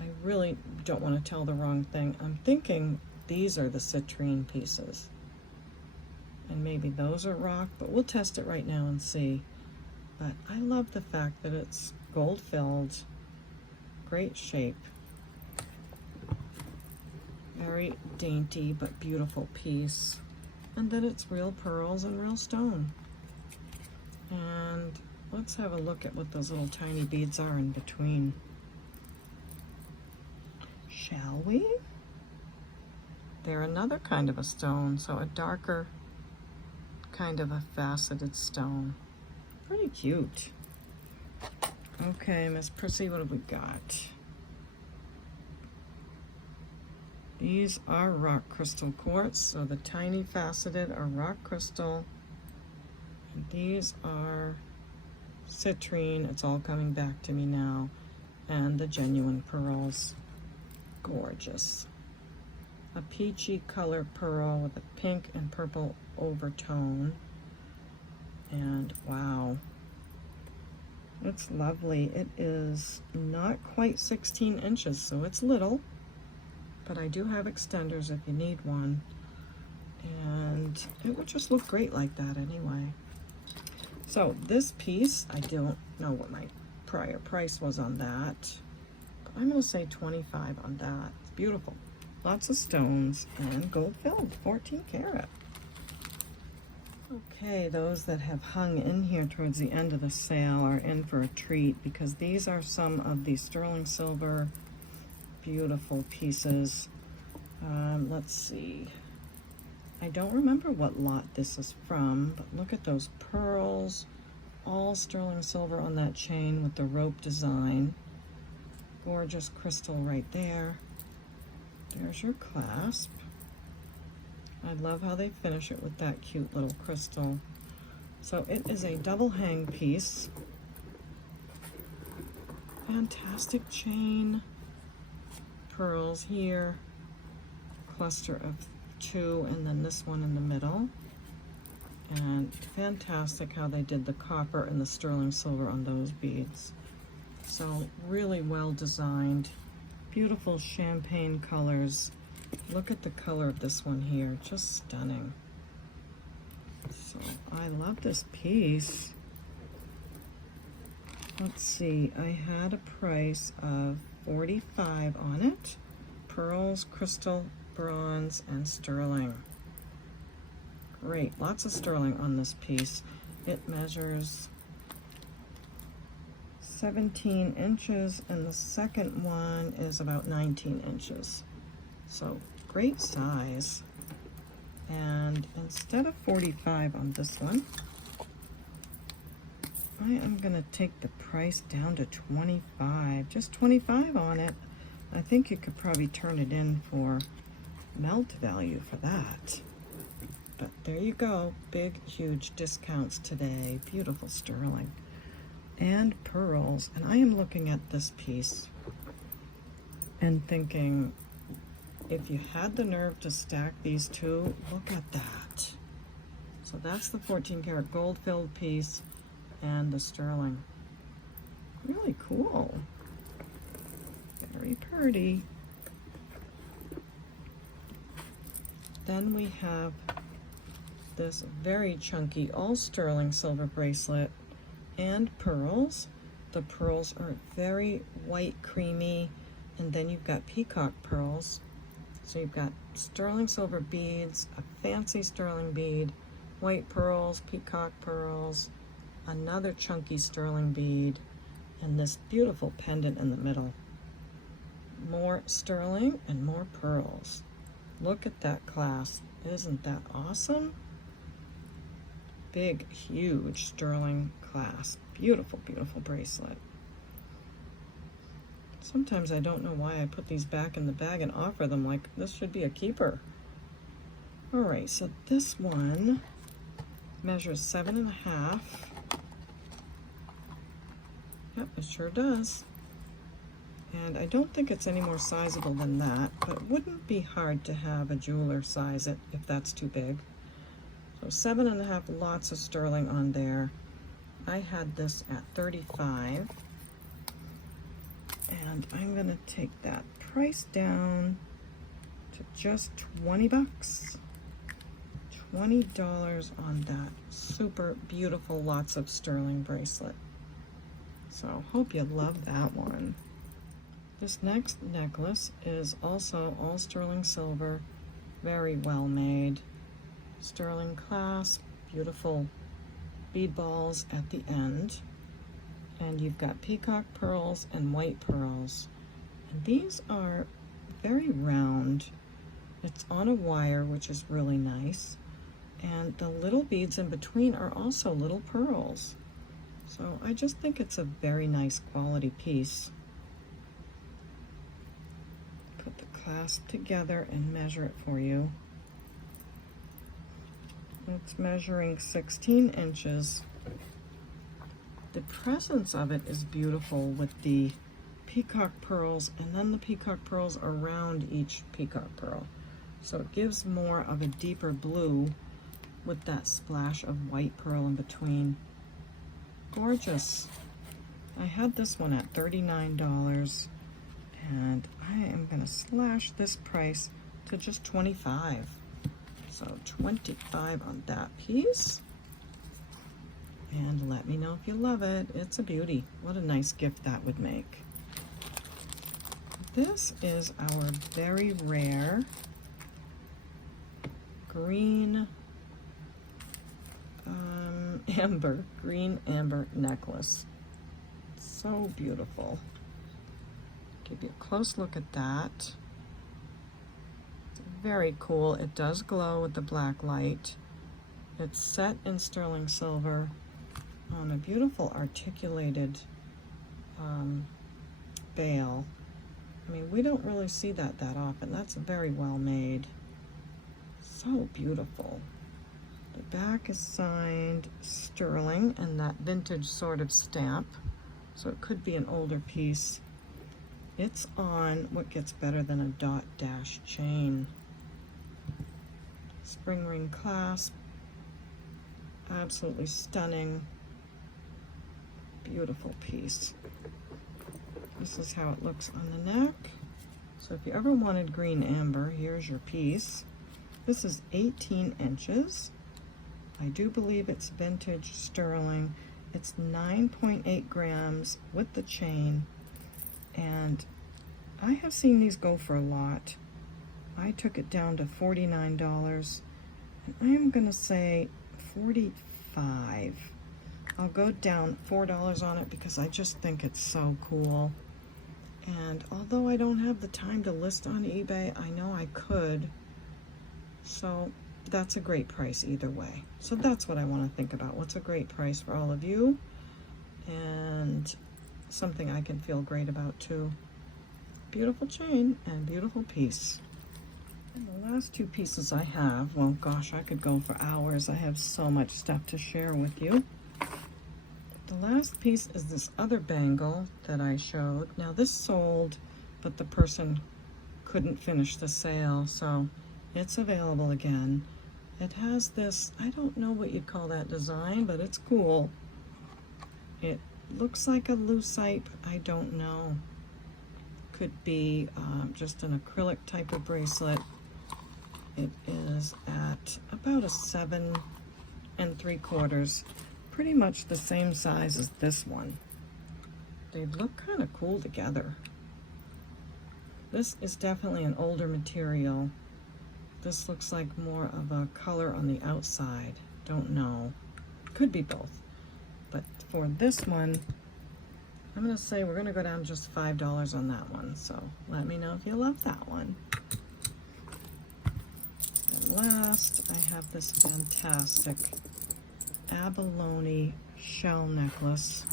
I really don't want to tell the wrong thing. I'm thinking these are the citrine pieces. And maybe those are rock, but we'll test it right now and see. But I love the fact that it's gold filled, great shape. Very dainty but beautiful piece. And that it's real pearls and real stone. And let's have a look at what those little tiny beads are in between. Shall we? They're another kind of a stone, so a darker kind of a faceted stone. Pretty cute. Okay, Miss Prissy, what have we got? These are rock crystal quartz, so the tiny faceted are rock crystal. And these are citrine. It's all coming back to me now. And the genuine pearls. Gorgeous. A peachy color pearl with a pink and purple overtone. And wow. It's lovely. It is not quite 16 inches, so it's little. But I do have extenders if you need one. And it would just look great like that anyway. So this piece, I don't know what my prior price was on that. But I'm going to say 25 on that. It's beautiful. Lots of stones and gold filled, 14 karat. Okay, those that have hung in here towards the end of the sale are in for a treat, because these are some of the sterling silver beautiful pieces. Let's see. I don't remember what lot this is from, but look at those pearls. All sterling silver on that chain with the rope design. Gorgeous crystal right there. There's your clasp. I love how they finish it with that cute little crystal. So it is a double hang piece. Fantastic chain. Pearls here. Cluster of 2, and then this one in the middle. And fantastic how they did the copper and the sterling silver on those beads. So really well designed. Beautiful champagne colors. Look at the color of this one here, just stunning. So I love this piece. Let's see, I had a price of $45 on it. Pearls, crystal, bronze, and sterling. Great, lots of sterling on this piece. It measures 17 inches, and the second one is about 19 inches. So great size. And instead of $45 on this one, I am gonna take the price down to $25, just $25 on it. I think you could probably turn it in for melt value for that. But there you go, big, huge discounts today. Beautiful sterling and pearls. And I am looking at this piece and thinking, if you had the nerve to stack these two, look at that. So that's the 14 karat gold filled piece and the sterling. Really cool. Very pretty. Then we have this very chunky all sterling silver bracelet and pearls. The pearls are very white, creamy, and then you've got peacock pearls. So you've got sterling silver beads, a fancy sterling bead, white pearls, peacock pearls, another chunky sterling bead, and this beautiful pendant in the middle. More sterling and more pearls. Look at that clasp. Isn't that awesome? Big, huge sterling clasp. Beautiful, beautiful bracelet. Sometimes I don't know why I put these back in the bag and offer them, like this should be a keeper. All right, so this one measures 7.5. Yep, it sure does. And I don't think it's any more sizable than that, but it wouldn't be hard to have a jeweler size it if that's too big. So 7.5, lots of sterling on there. I had this at $35. And I'm gonna take that price down to just 20 bucks. $20 on that super beautiful, lots of sterling bracelet. So hope you love that one. This next necklace is also all sterling silver, very well made. Sterling clasp, beautiful bead balls at the end. And you've got peacock pearls and white pearls. And these are very round. It's on a wire, which is really nice. And the little beads in between are also little pearls. So I just think it's a very nice quality piece. Put the clasp together and measure it for you. It's measuring 16 inches. The presence of it is beautiful with the peacock pearls and then the peacock pearls around each peacock pearl. So it gives more of a deeper blue with that splash of white pearl in between. Gorgeous. I had this one at $39 and I am going to slash this price to just $25. So $25 on that piece. And let me know if you love it. It's a beauty. What a nice gift that would make. This is our very rare green green amber necklace. So beautiful. Give you a close look at that. It's very cool. It does glow with the black light. It's set in sterling silver on a beautiful articulated bail. I mean, we don't really see that often. That's very well made. So beautiful. The back is signed sterling and that vintage sort of stamp. So it could be an older piece. It's on what gets better than a dot dash chain. Spring ring clasp. Absolutely stunning. Beautiful piece. This is how it looks on the neck. So if you ever wanted green amber, here's your piece. This is 18 inches. I do believe it's vintage sterling. It's 9.8 grams with the chain. And I have seen these go for a lot. I took it down to $49. And I am gonna say $45. I'll go down $4 on it because I just think it's so cool. And although I don't have the time to list on eBay, I know I could. So that's a great price either way. So that's what I want to think about. What's a great price for all of you? And something I can feel great about too. Beautiful chain and beautiful piece. And the last two pieces I have, well gosh, I could go for hours. I have so much stuff to share with you. The last piece is this other bangle that I showed. Now this sold, but the person couldn't finish the sale, so it's available again. It has this, I don't know what you'd call that design, but it's cool. It looks like a lucite, I don't know. Could be just an acrylic type of bracelet. It is at about a 7 3/4. Pretty much the same size as this one. They look kind of cool together. This is definitely an older material. This looks like more of a color on the outside. Don't know. Could be both. But for this one, I'm going to say we're going to go down just $5 on that one. So let me know if you love that one. And last, I have this fantastic abalone shell necklace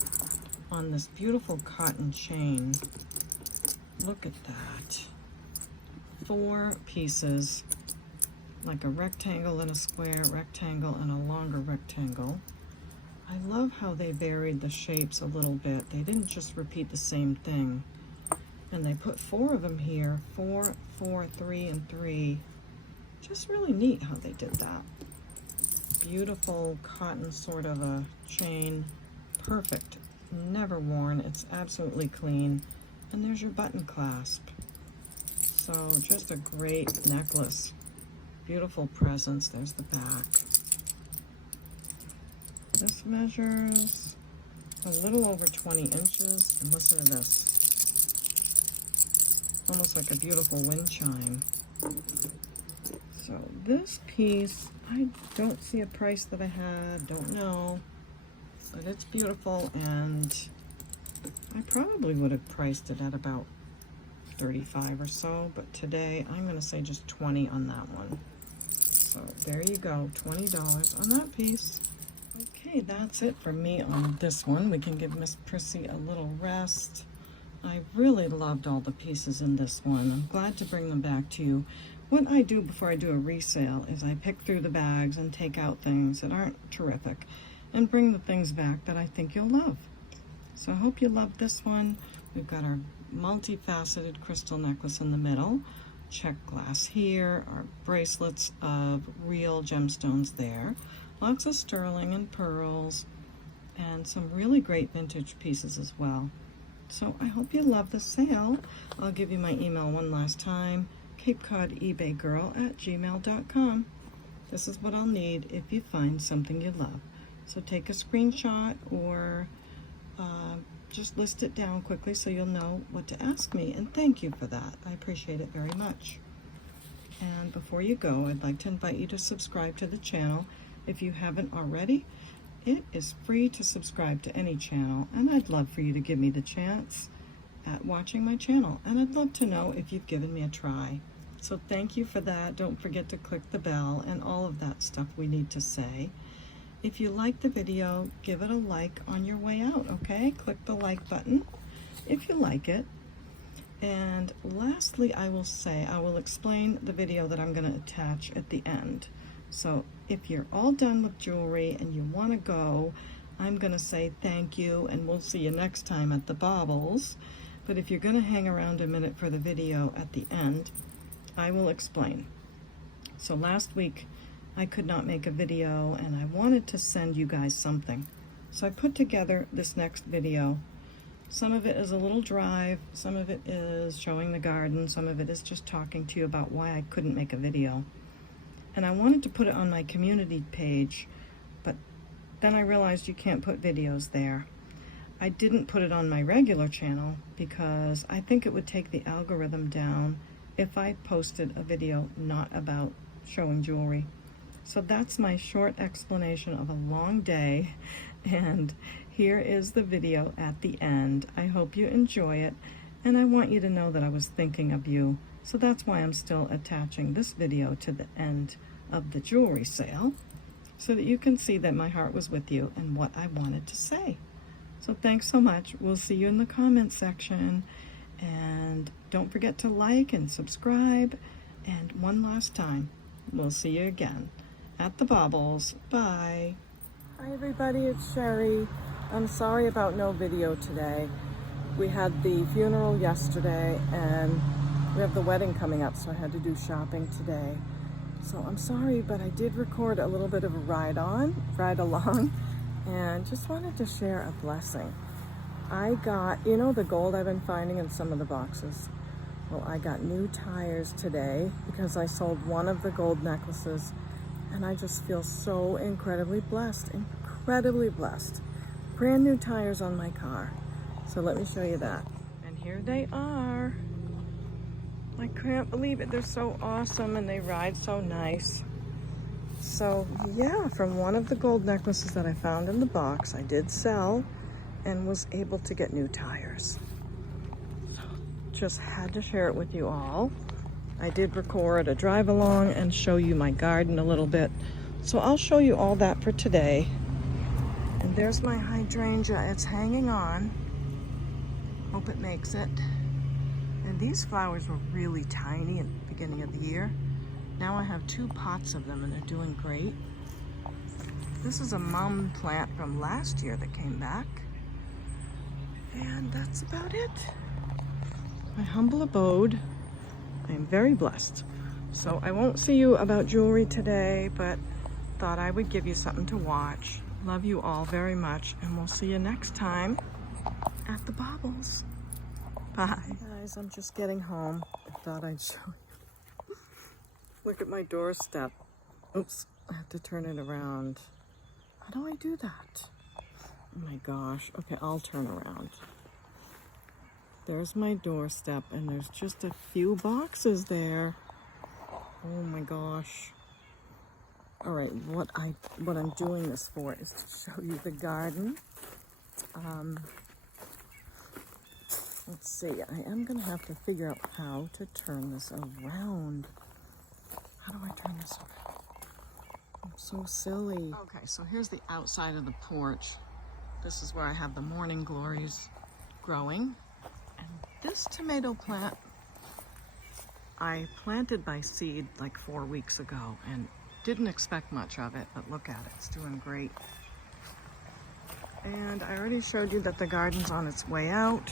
on this beautiful cotton chain. Look at that. 4 pieces, like a rectangle and a square, rectangle and a longer rectangle. I love how they varied the shapes a little bit. They didn't just repeat the same thing. And they put 4 of them here, 4, 4, 3, and 3. Just really neat how they did that. Beautiful cotton sort of a chain. Perfect. Never worn. It's absolutely clean. And there's your button clasp. So just a great necklace. Beautiful presence. There's the back. This measures a little over 20 inches. And listen to this. Almost like a beautiful wind chime. So this piece, I don't see a price that I had, don't know, but it's beautiful, and I probably would have priced it at about $35 or so, but today I'm going to say just $20 on that one. So there you go, $20 on that piece. Okay, that's it for me on this one. We can give Miss Prissy a little rest. I really loved all the pieces in this one. I'm glad to bring them back to you. What I do before I do a resale is I pick through the bags and take out things that aren't terrific and bring the things back that I think you'll love. So I hope you love this one. We've got our multifaceted crystal necklace in the middle, check glass here, our bracelets of real gemstones there, lots of sterling and pearls, and some really great vintage pieces as well. So I hope you love the sale. I'll give you my email one last time. CapeCodEbayGirl@gmail.com. This is what I'll need if you find something you love. So take a screenshot or just list it down quickly so you'll know what to ask me. And thank you for that. I appreciate it very much. And before you go, I'd like to invite you to subscribe to the channel if you haven't already. It is free to subscribe to any channel, and I'd love for you to give me the chance at watching my channel. And I'd love to know if you've given me a try. So thank you for that. Don't forget to click the bell and all of that stuff we need to say. If you like the video, give it a like on your way out, okay? Click the like button if you like it. And lastly, I will explain the video that I'm going to attach at the end. So if you're all done with jewelry and you want to go, I'm going to say thank you and we'll see you next time at the Baubles. But if you're going to hang around a minute for the video at the end, I will explain. So last week I could not make a video and I wanted to send you guys something. So I put together this next video. Some of it is a little drive, some of it is showing the garden, some of it is just talking to you about why I couldn't make a video. And I wanted to put it on my community page, but then I realized you can't put videos there. I didn't put it on my regular channel because I think it would take the algorithm down if I posted a video not about showing jewelry. So that's my short explanation of a long day, and here is the video at the end. I hope you enjoy it, and I want you to know that I was thinking of you. So that's why I'm still attaching this video to the end of the jewelry sale, so that you can see that my heart was with you and what I wanted to say. So thanks so much. We'll see you in the comments section, and don't forget to like and subscribe. And one last time, we'll see you again at the Baubles. Bye. Hi everybody, it's Sherry. I'm sorry about no video today. We had the funeral yesterday and we have the wedding coming up, so I had to do shopping today. So I'm sorry, but I did record a little bit of a ride along, and just wanted to share a blessing. I got, you know, the gold I've been finding in some of the boxes. Well, I got new tires today because I sold one of the gold necklaces, and I just feel so incredibly blessed, Brand new tires on my car. So let me show you that. And here they are. I can't believe it. They're so awesome and they ride so nice. So yeah, from one of the gold necklaces that I found in the box, I did sell and was able to get new tires. So just had to share it with you all. I did record a drive along and show you my garden a little bit. So I'll show you all that for today. And there's my hydrangea. It's hanging on. Hope it makes it. And these flowers were really tiny at the beginning of the year. Now I have 2 pots of them and they're doing great. This is a mum plant from last year that came back. And that's about it. My humble abode. I am very blessed. So I won't see you about jewelry today, but thought I would give you something to watch. Love you all very much, and we'll see you next time at the Baubles. Bye. Guys, I'm just getting home. I thought I'd show you. Look at my doorstep. Oops, I have to turn it around. How do I do that? Oh my gosh. Okay, I'll turn around. There's my doorstep, and there's just a few boxes there. Oh my gosh. All right, what I'm doing this for is to show you the garden. Let's see, I am gonna have to figure out how to turn this around. How do I turn this around? I'm so silly. Okay, so here's the outside of the porch. This is where I have the morning glories growing. And this tomato plant I planted by seed like 4 weeks ago and didn't expect much of it, but look at it, it's doing great. And I already showed you that the garden's on its way out.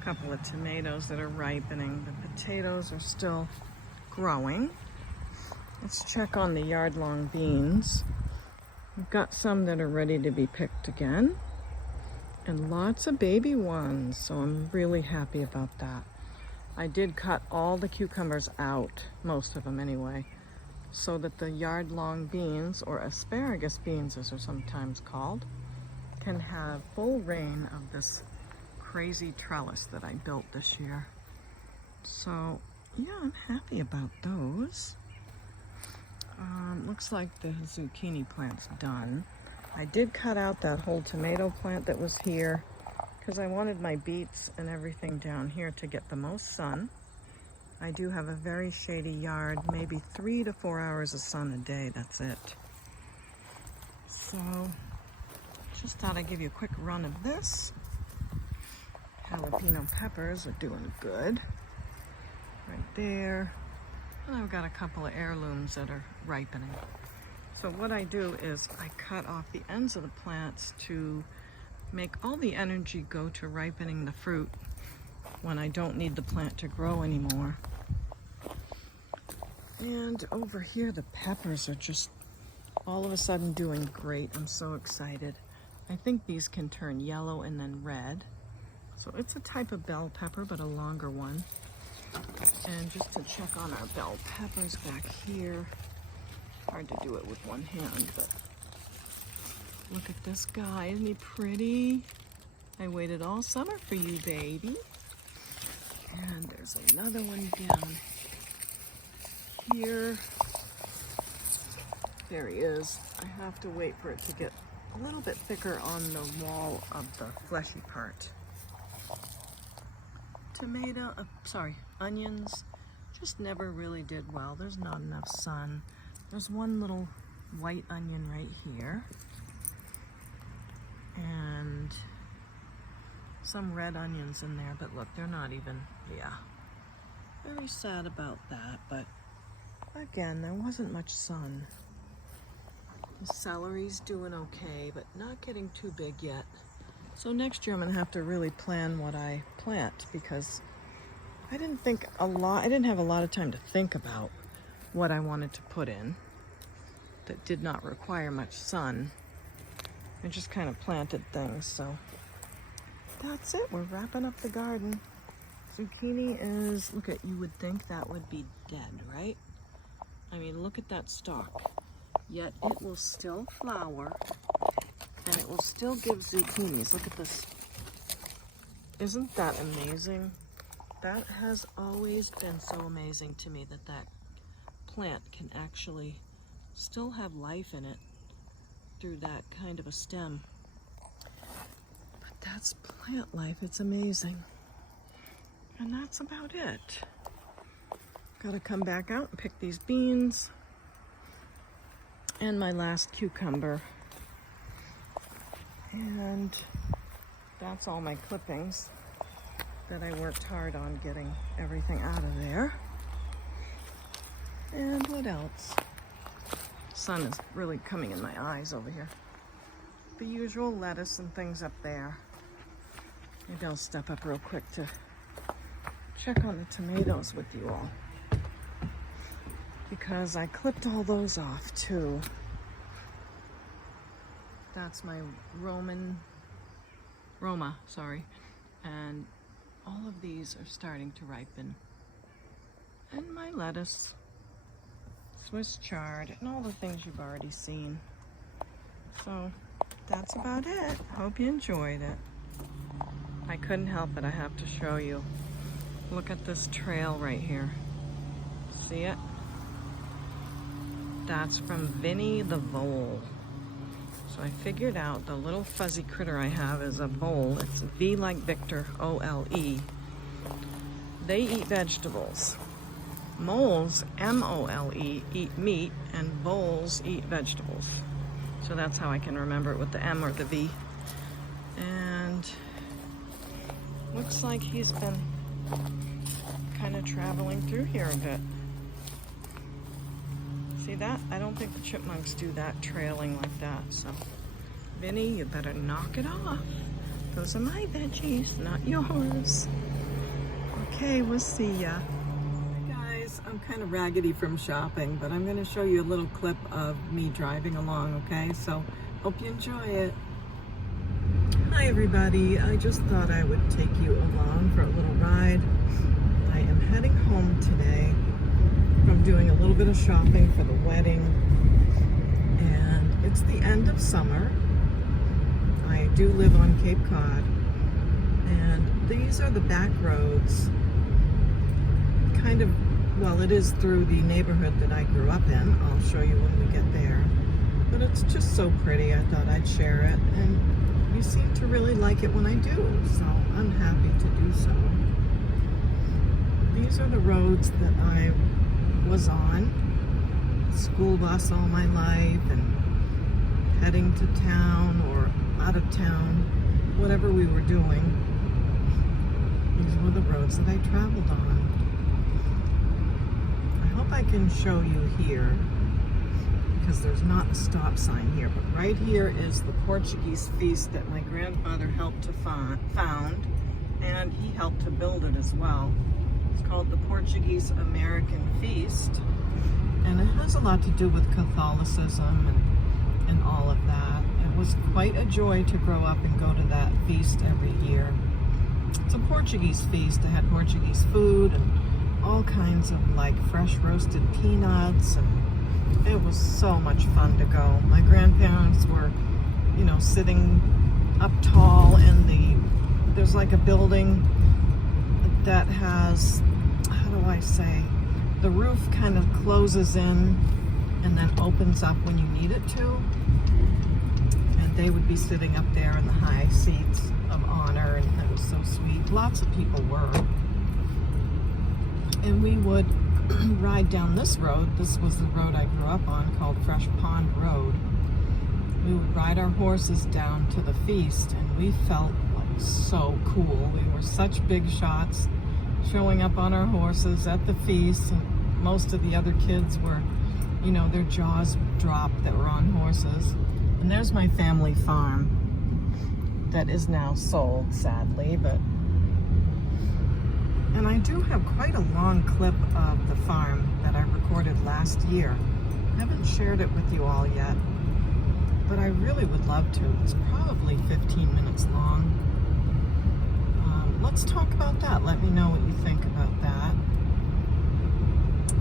A couple of tomatoes that are ripening. The potatoes are still growing. Let's check on the yard-long beans. We've got some that are ready to be picked again, and lots of baby ones, so I'm really happy about that. I did cut all the cucumbers out, most of them anyway, so that the yard-long beans, or asparagus beans as they're sometimes called, can have full reign of this crazy trellis that I built this year. So yeah, I'm happy about those. Looks like the zucchini plant's done. I did cut out that whole tomato plant that was here because I wanted my beets and everything down here to get the most sun. I do have a very shady yard, maybe 3 to 4 hours of sun a day, that's it. So, just thought I'd give you a quick run of this. jalapeno peppers are doing good. Right there. And I've got a couple of heirlooms that are ripening. So what I do is I cut off the ends of the plants to make all the energy go to ripening the fruit when I don't need the plant to grow anymore. And over here, the peppers are just all of a sudden doing great. I'm so excited. I think these can turn yellow and then red. So it's a type of bell pepper, but a longer one. And just to check on our bell peppers back here, hard to do it with one hand, but look at this guy, isn't he pretty? I waited all summer for you, baby. And there's another one down here. There he is. I have to wait for it to get a little bit thicker on the wall of the fleshy part. Onions just never really did well. There's not enough sun. There's one little white onion right here. And some red onions in there, but look, they're not even, yeah. Very sad about that, but again, there wasn't much sun. The celery's doing okay, but not getting too big yet. So next year I'm gonna have to really plan what I plant, because I didn't have a lot of time to think about what I wanted to put in that did not require much sun. I just kind of planted things, so that's it. We're wrapping up the garden. Zucchini is, look at, you would think that would be dead, right? I mean, look at that stalk. Yet it will still flower and it will still give zucchinis. Look at this. Isn't that amazing? That has always been so amazing to me, that that plant can actually still have life in it through that kind of a stem. But that's plant life. It's amazing. And that's about it. Gotta come back out and pick these beans. And my last cucumber. And that's all my clippings that I worked hard on getting everything out of there. And what else? Sun is really coming in my eyes over here. The usual lettuce and things up there. Maybe I'll step up real quick to check on the tomatoes with you all, because I clipped all those off too. That's my Roma, sorry. And all of these are starting to ripen. And my lettuce, Swiss chard, and all the things you've already seen. So that's about it. Hope you enjoyed it. I couldn't help it, I have to show you. Look at this trail right here. See it? That's from Vinny the Vole. So I figured out the little fuzzy critter I have is a vole. It's V like Victor, O-L-E. They eat vegetables. Moles, M-O-L-E, eat meat, and voles eat vegetables. So that's how I can remember it with the M or the V. And looks like he's been kind of traveling through here a bit. See that? I don't think the chipmunks do that, trailing like that. So, Vinny, you better knock it off. Those are my veggies, not yours. Okay, we'll see ya. Hey guys, I'm kind of raggedy from shopping, but I'm going to show you a little clip of me driving along, okay? So, hope you enjoy it. Hi everybody, I just thought I would take you along for a little ride. I am heading home today. I'm doing a little bit of shopping for the wedding, and it's the end of summer. I do live on Cape Cod, and these are the back roads, kind of, well, it is through the neighborhood that I grew up in. I'll show you when we get there, but it's just so pretty. I thought I'd share it, and you seem to really like it when I do, so I'm happy to do so. These are the roads that I was on, school bus all my life, and heading to town or out of town, whatever we were doing. These were the roads that I traveled on. I hope I can show you here, because there's not a stop sign here, but right here is the Portuguese feast that my grandfather helped to found, and he helped to build it as well. It's called the Portuguese American Feast, and it has a lot to do with Catholicism and all of that. It was quite a joy to grow up and go to that feast every year. It's a Portuguese feast. It had Portuguese food and all kinds of like fresh roasted peanuts, and it was so much fun to go. My grandparents were, you know, sitting up tall in there's like a building that has, how do I say, the roof kind of closes in and then opens up when you need it to. And they would be sitting up there in the high seats of honor, and it was so sweet. Lots of people were. And we would ride down this road. This was the road I grew up on, called Fresh Pond Road. We would ride our horses down to the feast, and we felt like so cool. We were such big shots showing up on our horses at the feast, and most of the other kids were, you know, their jaws dropped that were on horses. And there's my family farm that is now sold, sadly, but and I do have quite a long clip of the farm that I recorded last year. I haven't shared it with you all yet, but I really would love to. It's probably 15 minutes long. Let's talk about that. Let me know what you think about that.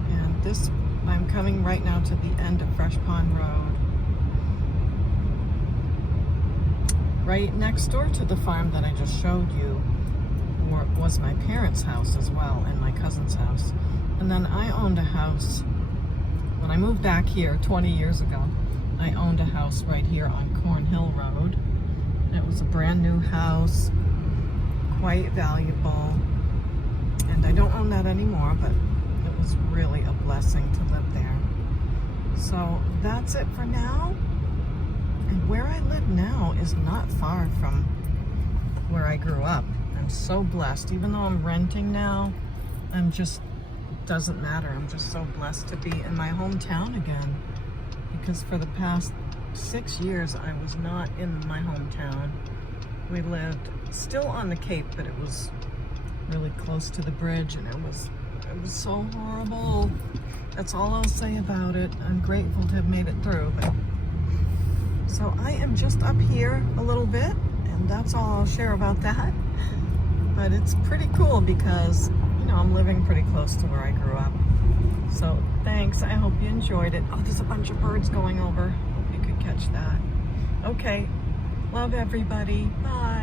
And this, I'm coming right now to the end of Fresh Pond Road. Right next door to the farm that I just showed you was my parents' house as well, and my cousin's house. And then I owned a house, when I moved back here 20 years ago, I owned a house right here on Cornhill Road. It was a brand new house, quite valuable, and I don't own that anymore, but it was really a blessing to live there. So that's it for now. And where I live now is not far from where I grew up. I'm so blessed. Even though I'm renting now, doesn't matter. I'm just so blessed to be in my hometown again. Because for the past 6 years, I was not in my hometown. We lived still on the Cape, but it was really close to the bridge, and it was so horrible. That's all I'll say about it. I'm grateful to have made it through. But so I am just up here a little bit, and that's all I'll share about that. But it's pretty cool because, you know, I'm living pretty close to where I grew up. So thanks. I hope you enjoyed it. Oh, there's a bunch of birds going over. Hope you could catch that. Okay. Love everybody. Bye.